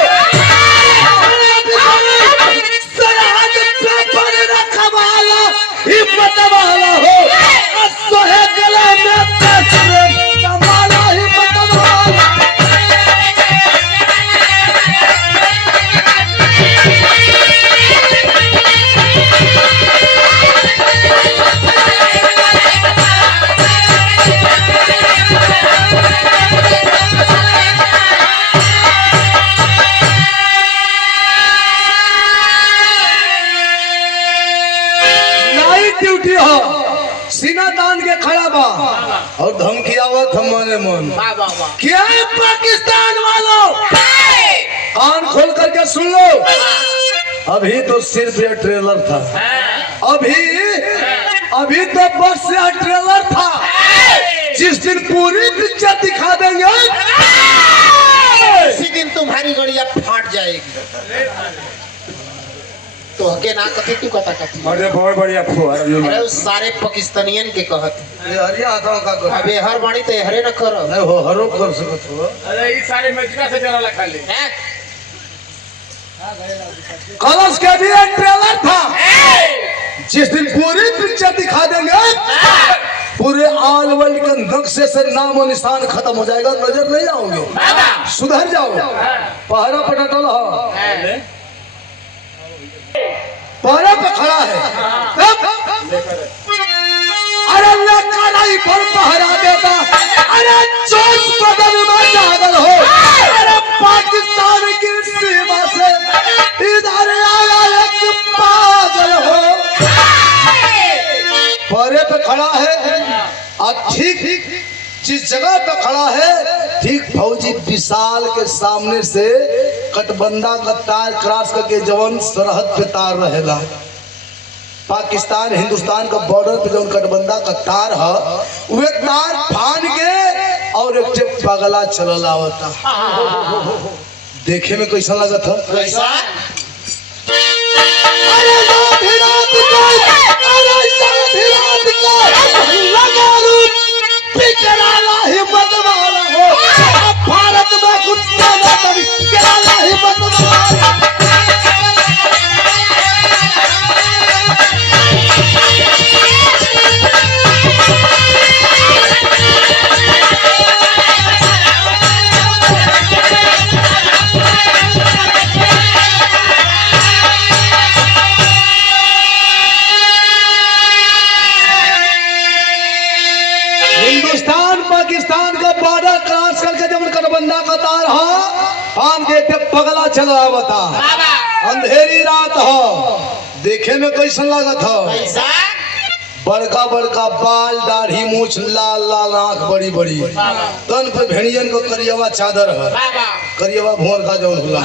सरहद पे बन रखा वाला हिम्मत वाला हो, सोहे गले में कसरे कमाला हिम्मत वाला। ड्यूटी हो, सीना तान के खड़ा बा और धमकी आवत हमारे मन। क्या है पाकिस्तान वालों, कान खोल करके सुन लो। अभी तो सिर्फ ये ट्रेलर था, अभी तो बस यह ट्रेलर था। जिस दिन पूरी पिक्चर दिखा देंगे उसी दिन तुम्हारी गड़िया फाट जाएगी। तो हके ना कथी तू कथा कथी, अरे बहुत बढ़िया फुहार। अरे उस सारे पाकिस्तानियन के कहत ये हरिया आता का कर, अबे हर बाणी तो हरे न कर, नहीं हो हरो कर सकत हो। अरे ये सारे मजका से जरा खाली कलश के भी एक ट्रेलर था। जिस दिन पूरी पिक्चर दिखा देंगे पूरे ऑल वर्ल्ड के नक्शे से नाम और निशान खत्म हो जाएगा, नजर नहीं आओगे, सुधर जाओ। पहरा पर डटल हो, पहरा पे खड़ा है, अरे लड़ाई पर पहरा देता, अरे जोश बदल में जागल हो, अरे पाकिस्तान की सीमा से इधर आया जिस जगह पे खड़ा है ठीक फौजी विशाल के सामने से कटबंदा का तार क्रॉस करके जवन सरहद पे तार रहेला। पाकिस्तान हिंदुस्तान का बॉर्डर पे जवन कटबंदा का तार है वे तार फान के और एक टे पगला चलल आवता। देखे में कैसा लगा था? कैसा? अरे रात रात को, अरे रात रात को लगा रूप पिघला हिम्मत वाला हो। अब भारत में कुछ ना कभी पिघला हिम्मत वाला। हिंदुस्तान पाकिस्तान का बॉर्डर क्रॉस करके जब कटबंदा का तार हो आम के पगला चला बता। अंधेरी रात हो, देखे में कैसा लगा था? कैसा? बड़का बड़का बाल दाढ़ी मूछ लाल लाल आंख बड़ी बड़ी तन पे भेड़ियन को करियवा चादर है, करियवा भोर का जौन होला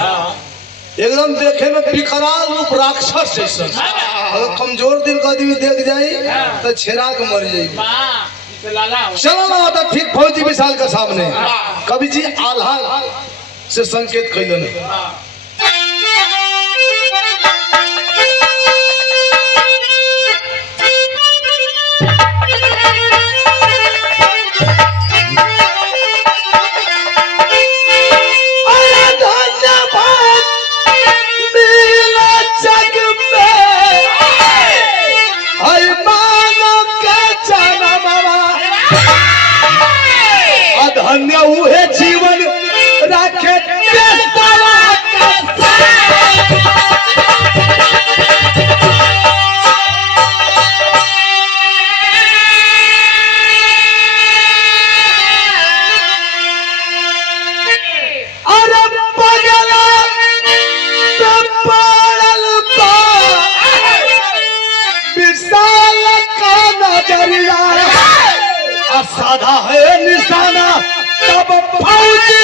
एकदम देखे में विकराल रूप राक्षस जैसा। अगर कमजोर दिल का आदमी देख जाई तो छेरा के मर जाई। चलो ना होता ठीक फौजी विशाल के सामने कवि जी आल्हा से संकेत कैलन। धन्य हुए जीवन राखे विशाल का नजरिया साधा है निशाना तब फौजी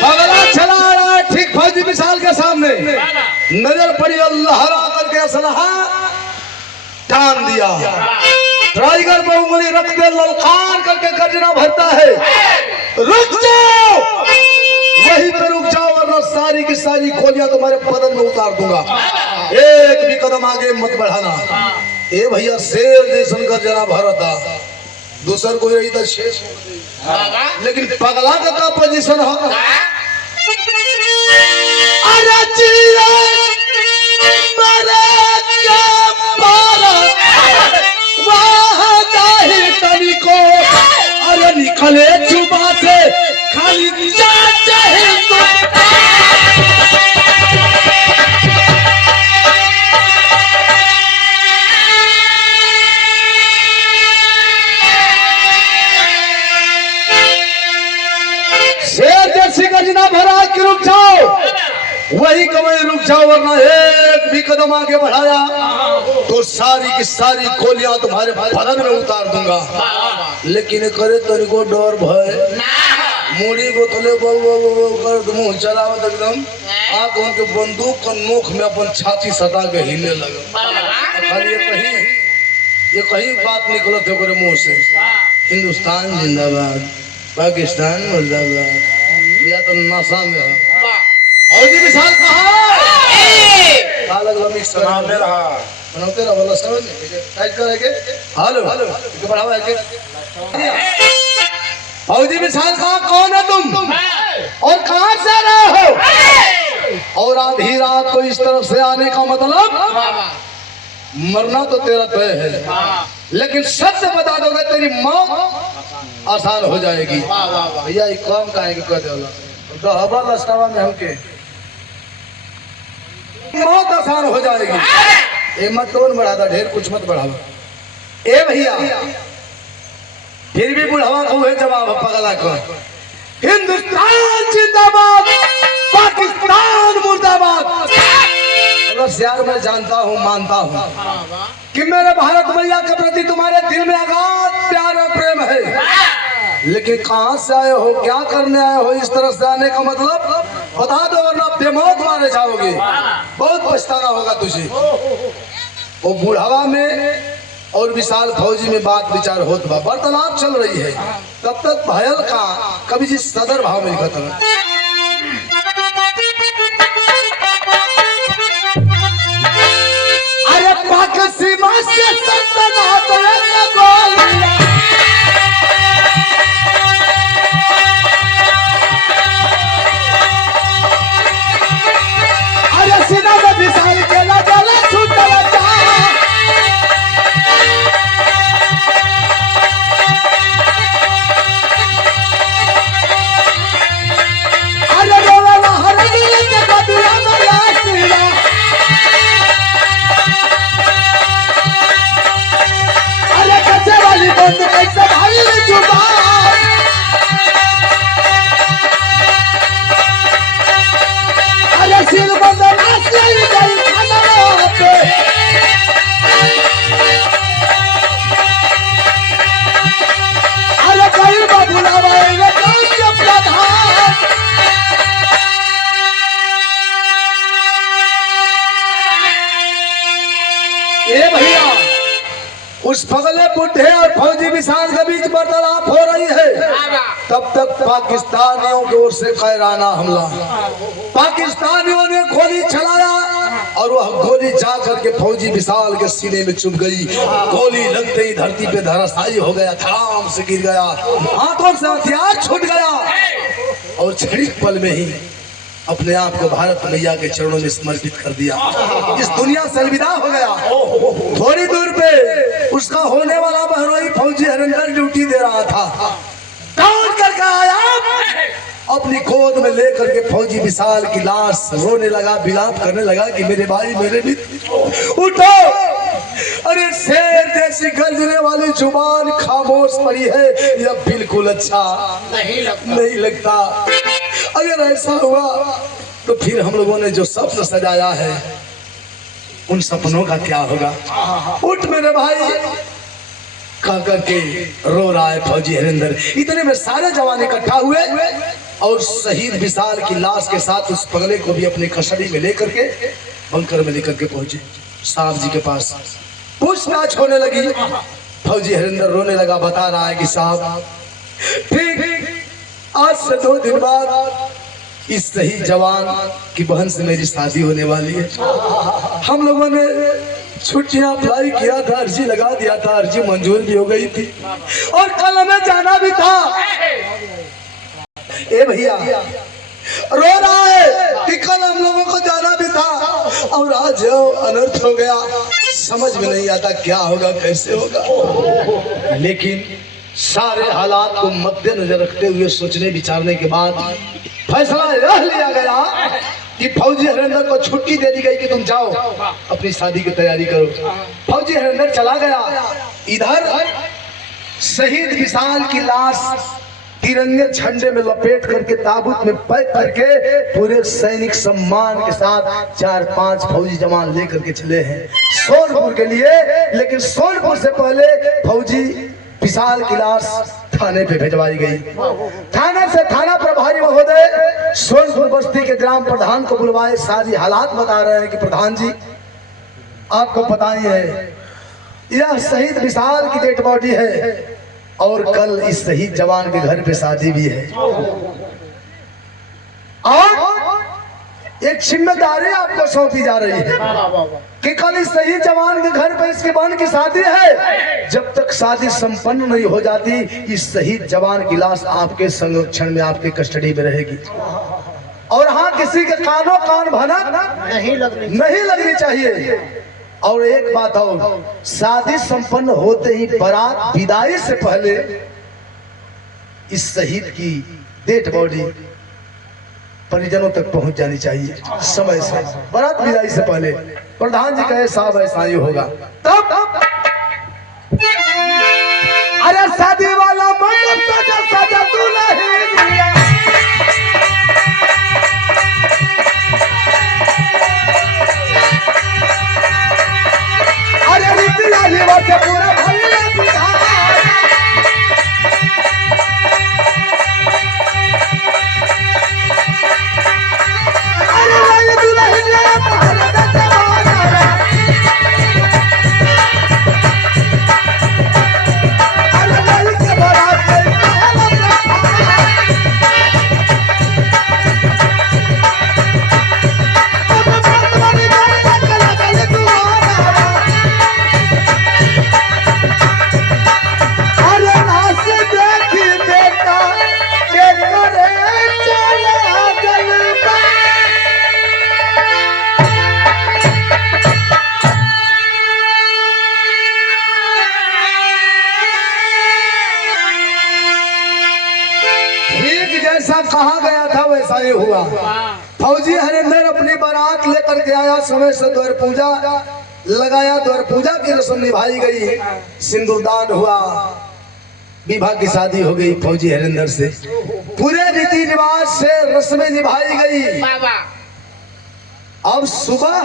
पगला चला रहा है ठीक फौजी विशाल के सामने। नजर पड़ी अल्लाह करके असलहा टान दिया। टाइगर पर उंगली रख के ललकार करके गर्जना भरता है, रुक जाओ, वहीं पे रुक जाओ वरना सारी की सारी खोलियां तुम्हारे बदन में उतार दूंगा। एक भी कदम आगे मत बढ़ाना। ए भैया शेर जैसन गर्जना भरता, दूसर कोई रही तो शेष, लेकिन पगला का पोजीशन हो। अरे जिया मरे क्या मारा वहाँ जाहि तनिको, अरे निकले जुबा से खाली जाते शेर जैसी गर्जना भरा कि रुक जाओ, वही कवई रुक जाओ वरना एक भी कदम आगे बढ़ाया तो सारी की सारी गोलियां तुम्हारे बदन में उतार दूंगा। लेकिन करे तनिको डर भय मुड़ी बोतले कर मुंह चलावत एकदम आंख उनके बंदूक का नोक में अपन छाती सटा के हिले लगा। खाली ये कहीं बात निकलत है करे मुंह से, हिंदुस्तान जिंदाबाद पाकिस्तान मुर्दाबाद, या तो नशा में है। फौजी विशाल कहा लगला मिक्स करा ले रहा बनाते रहा वाला समझ टाइट करेंगे। हेलो हेलो के बढ़ावा है फौजी विशाल कहा कौन है तुम और कहां से रहे हो? और आधी रात को इस तरफ से आने का मतलब मरना तो तेरा तय है, लेकिन सच बता दोगे तेरी मौत आसान हो जाएगी। भैया एक काम काहे के कर देला डहबा लस्टावा में हमके मौत आसान हो जाएगी। ए मत टोन बढ़ाता, ढेर कुछ मत बढ़ावा। ए भैया फिर भी बुढ़ावा को है जवाब पगला को हिंदुस्तान जिंदाबाद, पाकिस्तान मुर्दाबाद। बस यार मैं जानता हूँ, मानता हूँ कि मेरे भारत मैया के प्रति तुम्हारे दिल में अगाध प्यार और प्रेम है, लेकिन कहाँ से आए हो, क्या करने आए हो, इस तरह से आने का मतलब बता दो वरना बेमौत मारे जाओगे। बहुत पछताना होगा तुझे। वो बुढ़ावा में और विशाल फौजी में बात विचार होत बा, वार्तालाप चल रही है। तब तक भयल का कभी जी सदर भाव में लिखा था। अरे पाक सीमा से सल्तनत गोलियां, अरे सीना में विशाल के लगा छूटला जा। अरे रोला हर दिल के बदला में आसीला, अरे कच्चे वाली बंद कैसे भाई जुबान। अरे सिल बंद नाच गई खाना पे, अरे कहीं बुलावा ये काम के प्रधान। ए भैया, उस पगले बुढ़े और फौजी विशाल के बीच वार्तालाप हो रही है। तब तक पाकिस्तानियों की ओर से कायराना हमला, पाकिस्तानियों ने गोली चलाया और वह गोली जा करके फौजी विशाल के सीने में चुभ गई। गोली लगते ही धरती पे धराशायी हो गया, धड़ाम से गिर गया, हाथों से हथियार छूट गया और क्षणिक पल में ही अपने आप को भारत मैया के चरणों में समर्पित कर दिया। इस दुनिया से अलविदा हो गया। थोड़ी दूर पे उसका होने वाला बहनोई फौजी हरिंदर ड्यूटी दे रहा था। दौड़ करके आया, अपनी गोद में लेकर के फौजी विशाल की लाश रोने लगा, विलाप करने लगा कि मेरे भाई, मेरे मित्र उठो। अरे शेर जैसी गरजने वाली जुबान खामोश पड़ी है, यह बिल्कुल अच्छा नहीं लगता। अगर ऐसा हुआ तो फिर हम लोगों ने जो सपन सजाया है उन सपनों का क्या होगा। उठ मेरे भाई, कह करके रो रहा है फौजी हरिंदर। इतने में सारे जवान इकट्ठा हुए और शहीद विशाल की लाश के साथ उस पगले को भी अपनी कस्टडी में लेकर के बंकर में लेकर के पहुंचे साहब जी के पास। पूछताछ होने लगी, फौजी हरिंदर रोने लगा, बता रहा है कि साहब ठीक आज से 2 दिन बाद इस शहीद जवान की बहन से मेरी शादी होने वाली है। हम लोगों ने छुट्टियां अप्लाई किया था, अर्जी लगा दिया था, अर्जी मंजूर भी हो गई थी और कल हमें जाना भी था। ए भैया, रो रहा है कि कल हम लोगों को जाना भी था और आज अनर्थ हो गया। समझ में नहीं आता क्या होगा, कैसे होगा। लेकिन सारे हालात को मद्देनजर रखते हुए सोचने विचारने के बाद फैसला यह लिया गया कि फौजी हरिंदर को छुट्टी दे दी गई कि तुम जाओ अपनी शादी की तैयारी करो। फौजी हरिंदर चला गया। इधर शहीद विशाल की लाश तिरंगे झंडे में लपेट करके ताबूत में पैक करके पूरे सैनिक सम्मान के साथ 4-5 फौजी जवान लेकर के चले हैं सोनपुर के लिए। लेकिन सोनपुर से पहले फौजी विशाल की लाश थाने पे भिजवाई गई। थाना से थाना प्रभारी महोदय सोनपुर बस्ती के ग्राम प्रधान को बुलवाए, सारी हालात बता रहे हैं कि प्रधान जी आपको पता ही है यह शहीद विशाल की डेड बॉडी है और कल इस शहीद जवान के घर पे शादी भी है और एक जिम्मेदारी आपको सौंपी जा रही है कि कल इस शहीद जवान के घर पे इसके बहन की शादी है। जब तक शादी संपन्न नहीं हो जाती इस शहीद जवान की लाश आपके संरक्षण में, आपके कस्टडी में रहेगी और हाँ किसी के कानों कान भनक नहीं लगनी चाहिए। और एक बात और, शादी संपन्न होते ही बारात विदाई से पहले इस शहीद की डेड बॉडी परिजनों तक पहुंच जानी चाहिए समय से, बारात विदाई से पहले। प्रधान जी कहे साहब ऐसा ही होगा। तब अरे शादी वाला मंडप सजा सजा तू नहीं दिया। व्यवसाय हुआ। फौजी हरिंदर अपनी बारात लेकर के आया, समय से द्वार पूजा लगाया, द्वार पूजा की रस्म निभाई गई, सिंदूरदान हुआ, विवाह की शादी हो गई फौजी हरिंदर से। पूरे रीति रिवाज से रस्में निभाई गई। अब सुबह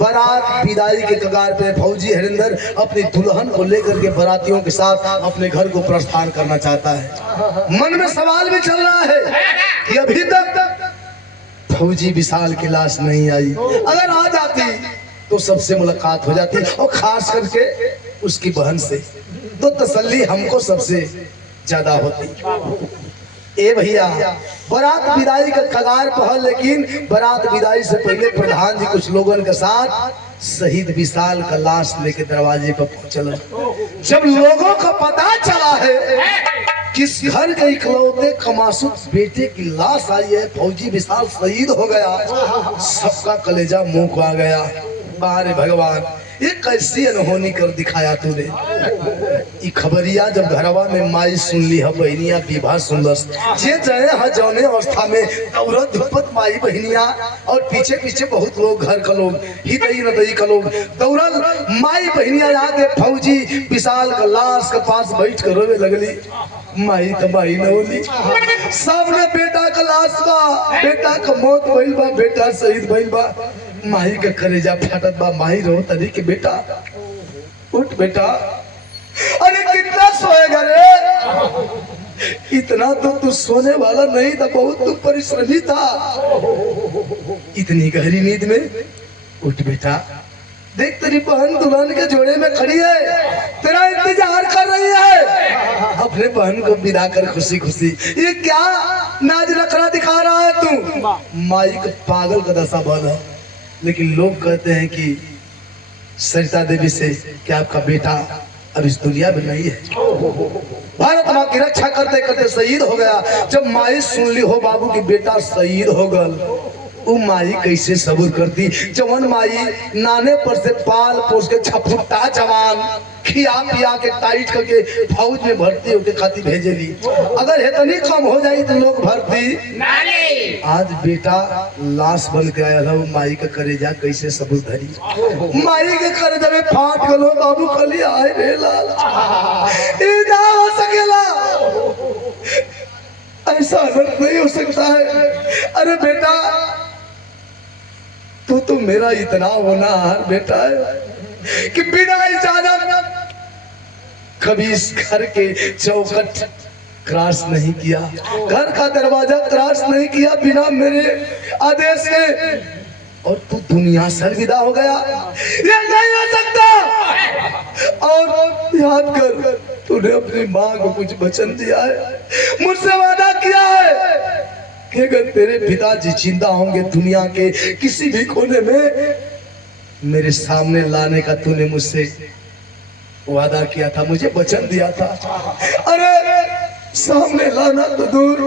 बारात विदाई के कगार पे फौजी हरिंदर अपनी दुल्हन को लेकर के बारातियों के साथ अपने घर को प्रस्थान करना चाहता है। मन में सवाल भी चल रहा है कि अभी तक फौजी विशाल की लाश नहीं आई, अगर आ जाती तो सबसे मुलाकात हो जाती, और खास करके उसकी बहन से, तो तसल्ली हमको सबसे ज्यादा होती। ए भैया, बारात विदाई का कगार पहल, लेकिन बारात विदाई से पहले प्रधान जी कुछ लोगों के साथ शहीद विशाल का लाश लेके दरवाजे पर पहुंचल। जब लोगों को पता चला है किस घर के इकलौते कमासुत बेटे की लाश आई है, फौजी विशाल शहीद हो गया, सबका कलेजा मुंह को आ गया। बारे भगवान, ये कैसी अनहोनी कर दिखाया तूने। ये खबरिया जब घरवा में माई सुन ली है, बहनिया विवाह सुनलस, जे जय ह जौने अवस्था में दौड़त धुपत माई बहनिया, और पीछे पीछे बहुत लोग, घर का लोग, हितई नतई का लोग दौड़ल। माई बहनिया आके फौजी विशाल का लाश के पास बैठ कर रोवे लगली। माई तो माई न होली, सामने बेटा का लाश बा, बेटा का मौत भइल बा, बेटा शहीद भइल बा, माही का कलेजा फाटत बा। माही रो तरी के बेटा उठ बेटा, अरे कितना सोएगा रे, इतना तो तू सोने वाला नहीं था, बहुत तू परिश्रमी था। इतनी गहरी नींद में उठ बेटा, देख तेरी बहन दुल्हन के जोड़े में खड़ी है, तेरा इंतजार कर रही है, अपने बहन को विदा कर खुशी खुशी। ये क्या नाज नखरा दिखा रहा है तू। माई को पागल का दशा बल है, लेकिन लोग कहते हैं कि सरिता देवी से कि आपका बेटा अब इस दुनिया में नहीं है। भारत माँ की रक्षा करते करते शहीद हो गया। जब माई सुन ली हो बाबू की बेटा शहीद हो गल, वो माई कैसे सब्र करती। जवान माई नाने पर से पाल पोस के छपुट्टा जवान खिया पिया के टाइट करके फौज में भर्ती होके खाती भेजेली। अगर इतनी कम हो जाए तो लोग भर्ती नानी। आज बेटा लाश बन के आया था, माई का करेजा कैसे सबूत धरी। माई के करेजा में फाट गलो बाबू कली आए रे लाल, ये ना हो सकेला, ऐसा अनर्थ नहीं हो सकता है। अरे बेटा, तू तो मेरा इतना होनहार बेटा है कि बिना इजाजत कभी इस घर के चौखट क्रॉस नहीं किया, घर का दरवाजा क्रॉस नहीं किया बिना मेरे आदेश के, और तू दुनिया से अलविदा हो गया। ये नहीं हो सकता। और याद कर, तूने अपनी माँ को कुछ वचन दिया है, मुझसे वादा किया है कि अगर तेरे पिताजी जिंदा होंगे दुनिया के किसी भी कोने में, मेरे सामने लाने का तूने मुझसे वादा किया था, मुझे वचन दिया था। अरे सामने लाना तो दूर,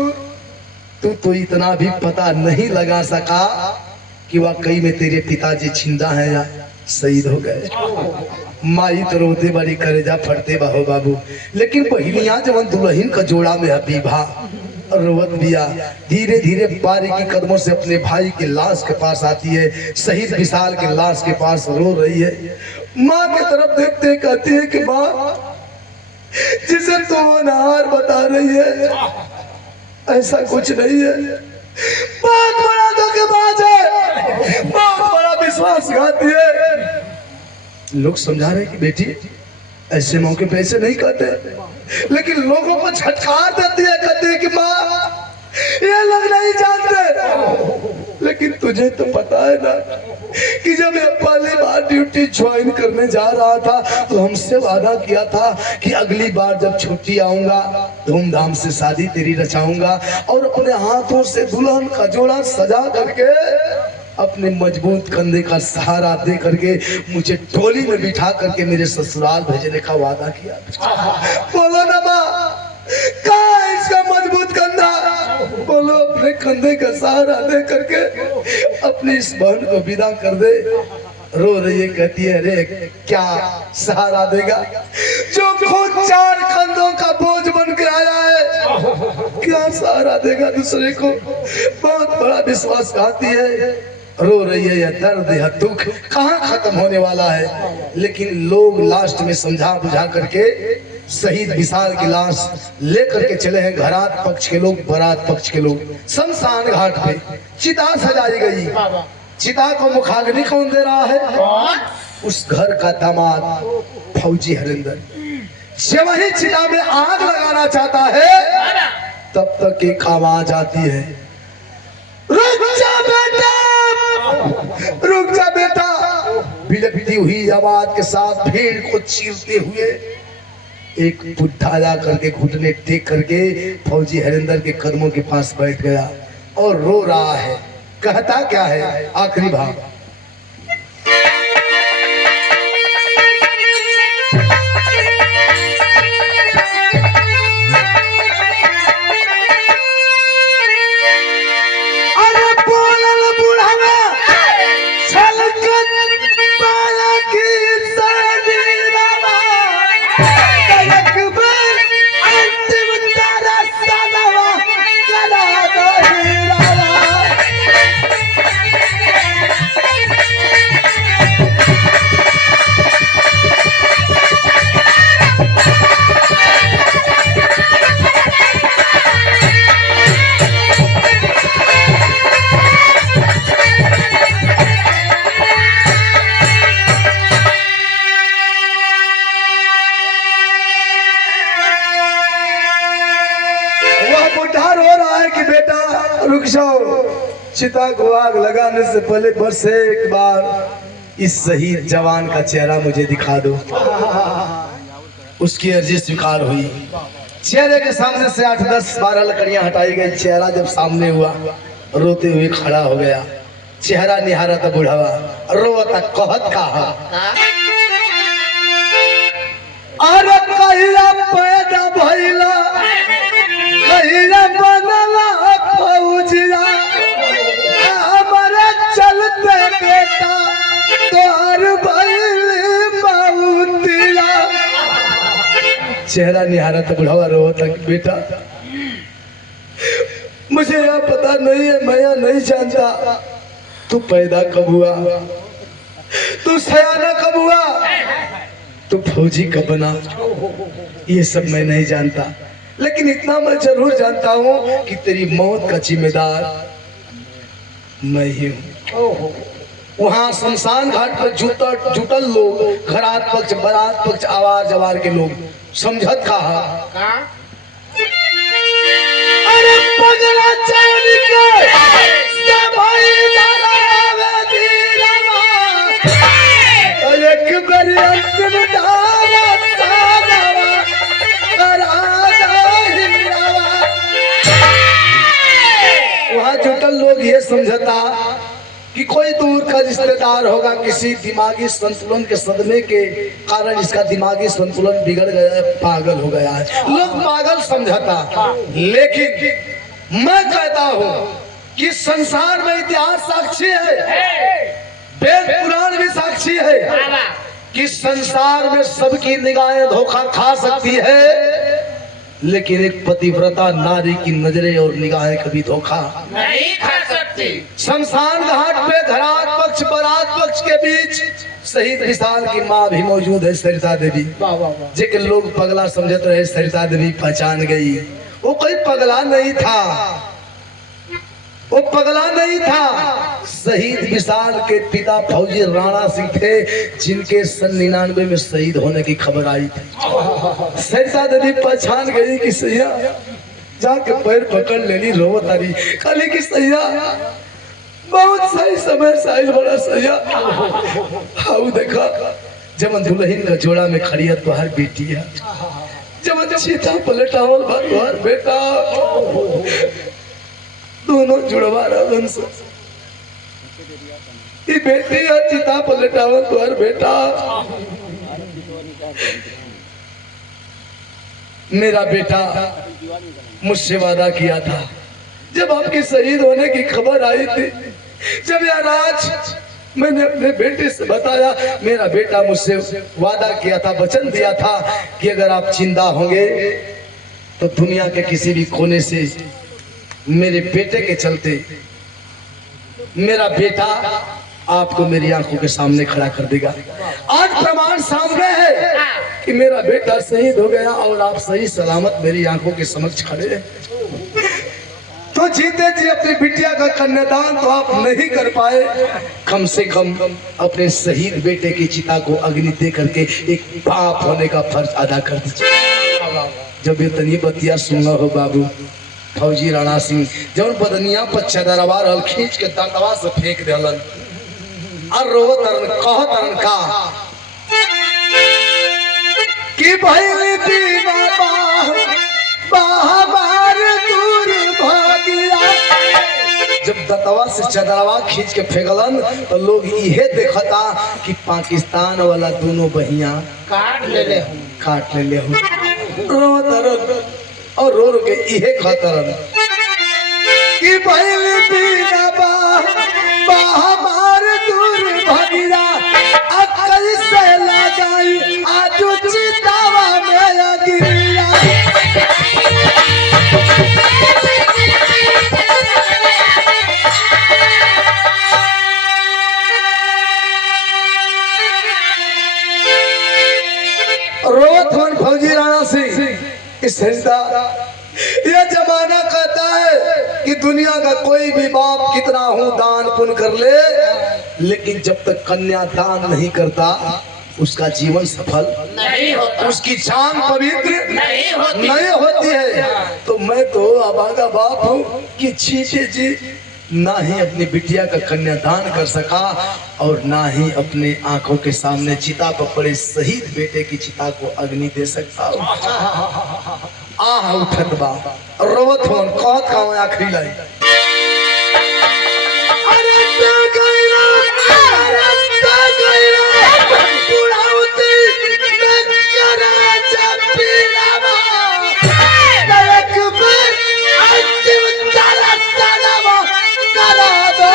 तू तो इतना भी पता नहीं लगा सका कि वाकई में तेरे पिताजी जिंदा हैं या शहीद हो गए। माई तो रोते बड़ी करेजा फटते बाहो बाबू, लेकिन बहनिया जवन दुल्हन का जोड़ा में विवाह रोवत बिया, धीरे धीरे बारीकी कदमों से अपने भाई की लाश के पास आती है, शहीद विशाल की लाश के पास रो रही है। माँ की तरफ देखते कहती है कि माँ, जिसे तो अनार बता रही है ऐसा कुछ नहीं है, बहुत बड़ा धोखेबाज है, बहुत बड़ा विश्वासघाती है। लोग समझा रहे कि बेटी ऐसे मौके पे ऐसे नहीं कहते, लेकिन लोगों को झटकार देती है, कहती है कि माँ ये लोग नहीं जानते, लेकिन तुझे तो पता है ना कि जब मैं पहली बार ड्यूटी ज्वाइन करने जा रहा था तो हमसे वादा किया था कि अगली बार जब छुट्टी आऊंगा धूमधाम से शादी तेरी रचाऊंगा, और अपने हाथों से दुल्हन का जोड़ा सजा करके अपने मजबूत कंधे का सहारा दे करके मुझे टोली में बिठा करके मेरे ससुराल भेजने का वादा किया। बोलो ना माँ, कहाँ है इसका मजबूत कंधा? बोलो, अपने कंधे का सहारा दे करके अपनी इस बहन को विदा कर दे। रो रही है, कहती है अरे क्या सहारा देगा जो खुद 4 कंधों का बोझ बन के आया है, क्या सहारा देगा दूसरे को। बहुत बड़ा विश्वासघाती है। रो रही है, यह दर्द यह दुख कहाँ खत्म होने वाला है। लेकिन लोग लास्ट में समझा बुझा करके शहीद विशाल की लाश लेकर के चले हैं। घरात पक्ष के लोग, बारात पक्ष के लोग। शमशान घाट पे चिता सजाई गई। चिता को मुखाग्नि कौन दे रहा है? उस घर का दामाद फौजी हरिंदर। जब वही चिता में आग लगाना चाहता है तब तक एक आवाज आती है, रुक जा बेटा, रुक जा बेटा। बिलखती हुई आवाज के साथ भीड़ को चीरते हुए एक बुढ़ा जा करके घुटने टेक करके फौजी हरिंदर के कदमों के पास बैठ गया और रो रहा है। कहता क्या है? आखिरी भाग। चिता को आग लगाने से पहले बस एक बार इस शहीद जवान का चेहरा मुझे दिखा दो। उसकी अर्जी स्वीकार हुई। चेहरे के सामने से 8, 10, 12 लकड़ियां हटाई गई। चेहरा जब सामने हुआ रोते हुए खड़ा हो गया। चेहरा निहारा था बुढ़ावा, रोता कहत कहा, अरे कहिया पैदा भइला, कहिया बनला फौजिया, हमारे चलते बेटा तोहर भइल बाउतिया। चेहरा निहारा था बुढ़ावा, रोता बेटा मुझे यह पता नहीं है, मैं यह नहीं जानता तू पैदा कब हुआ, तू सयाना कब हुआ, तू फौजी कब बना, ये सब मैं नहीं जानता। लेकिन इतना मैं जरूर जानता हूँ कि तेरी मौत का जिम्मेदार मैं ही हूँ। वहाँ शमशान घाट पर जुटल लोग, घरात पक्ष, बारात पक्ष, आवार जवार के लोग समझत कहा, अरे पगला चांदी के सभाई दरावे दीरवा, एक बारी अंतिम धारा सादवा करा दो हिरवा। वहाँ जुटल लोग ये समझता कि कोई दूर का रिश्तेदार होगा, किसी दिमागी संतुलन के सदमे के कारण इसका दिमागी संतुलन बिगड़ गया, पागल हो गया है। लोग पागल समझता। लेकिन मैं कहता हूँ कि संसार में इतिहास साक्षी है, वेद पुराण भी साक्षी है कि संसार में सबकी निगाहें धोखा खा सकती है, लेकिन एक पतिव्रता नारी की नजरें और निगाहें कभी धोखा नहीं खा सकती। शमशान घाट पे घरात पक्ष, बारात पक्ष के बीच शहीद विशाल की माँ भी मौजूद है, सरिता देवी, जिनके लोग पगला समझते रहे। सरिता देवी पहचान गई, वो कोई पगला नहीं था, वो पगला नहीं था। शहीद विशाल के पिता फौजी राणा सिंह थे, जिनके सन 99 में शहीद होने की खबर आई थी। सरिता देवी पहचान गई कि सैया, जाके पैर पकड़ लेनी, रो तारी खाली की सैया बहुत सही समय साइल बड़ा सैया। हाउ देखा जब दुल्हन का जोड़ा में खड़ी है तुहार बेटी है, जब सीता पलटावल तुहार बेटा, दोनों जुड़वा रहन से ये बेटी है, चिता पलटावल तुहार बेटा। मेरा बेटा मुझसे वादा किया था, जब आपके शहीद होने की खबर आई थी, जब यह राज मैंने अपने बेटे से बताया, मेरा बेटा मुझसे वादा किया था, वचन दिया था कि अगर आप जिंदा होंगे तो दुनिया के किसी भी कोने से मेरे बेटे के चलते मेरा बेटा आपको मेरी आंखों के सामने खड़ा कर देगा। आज प्रमाण सामने है कि मेरा बेटा शहीद हो गया और आप सही सलामत मेरी आंखों के समक्ष खड़े हैं। तो जीते जी अपनी बिटिया का कन्यादान तो आप नहीं कर पाए, कम से कम अपने शहीद बेटे की चिता को अग्नि दे करके एक बाप होने का फर्ज अदा कर दीजिए। जब ये तनी बतिया सुनना हो बाबू, फौजी राणा सिंह जब बदनिया पर चदरवा रहल खींच के दंडवा से फेंक देलन और रोवतरन कहतरन का कि भइल दीना बाहर दूर भागिया। जब दतवा से चदरवा खींच के फेंकलन तो लोग इहे देखता कि पाकिस्तान वाला दोनों बहिया काट ले हो रोवतरन और रो के इहे कहतरन कि भइल दीना बाहर दूर भागिया। अकल से लगाई आजू चितावा में गिरिया। रोथवन फौजी राणा सिंह इस यह जमाना कहता है कि दुनिया का कोई भी बाप कितना हूं दान पुण्य कर ले, लेकिन जब तक कन्या दान नहीं करता उसका जीवन सफल नहीं होता, उसकी जान पवित्र नहीं होती है। तो मैं तो अभागा बाप हूँ कि जीते जी ना ही अपनी बिटिया का कन्यादान कर सका और ना ही अपने आंखों के सामने चिता पर पड़े शहीद बेटे की चिता को अग्नि दे सकता। आह उठत बा रोवत होन कहत का आखिरी लाइन, अरे ते गइरा बुढ़ाउती में करा चपीलावा एक बार अंतिम तारा सलावा करा दो।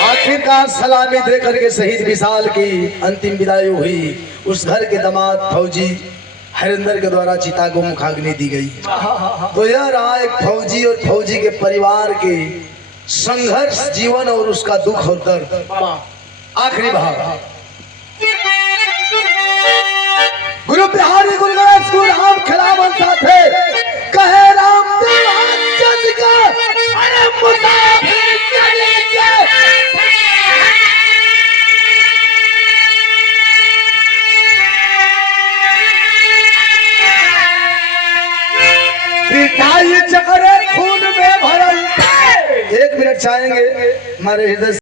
आखिरकार सलामी देकर के शहीद विशाल की अंतिम विदाई हुई। उस घर के दामाद फौजी हरिंदर के द्वारा चिता को मुखाग्नि दी गई। तो यह रहा एक फौजी और फौजी के परिवार के संघर्ष जीवन और उसका दुख और दर्द। आखिरी भाग गुरु बिहारी गुरु गणेश गुरु राम खिलावन साथे कहे रामदेव चंद का अरे मुसाफिर चले पिटाई चक्कर खून में भरल। 1 मिनट चाहेंगे हमारे हृदय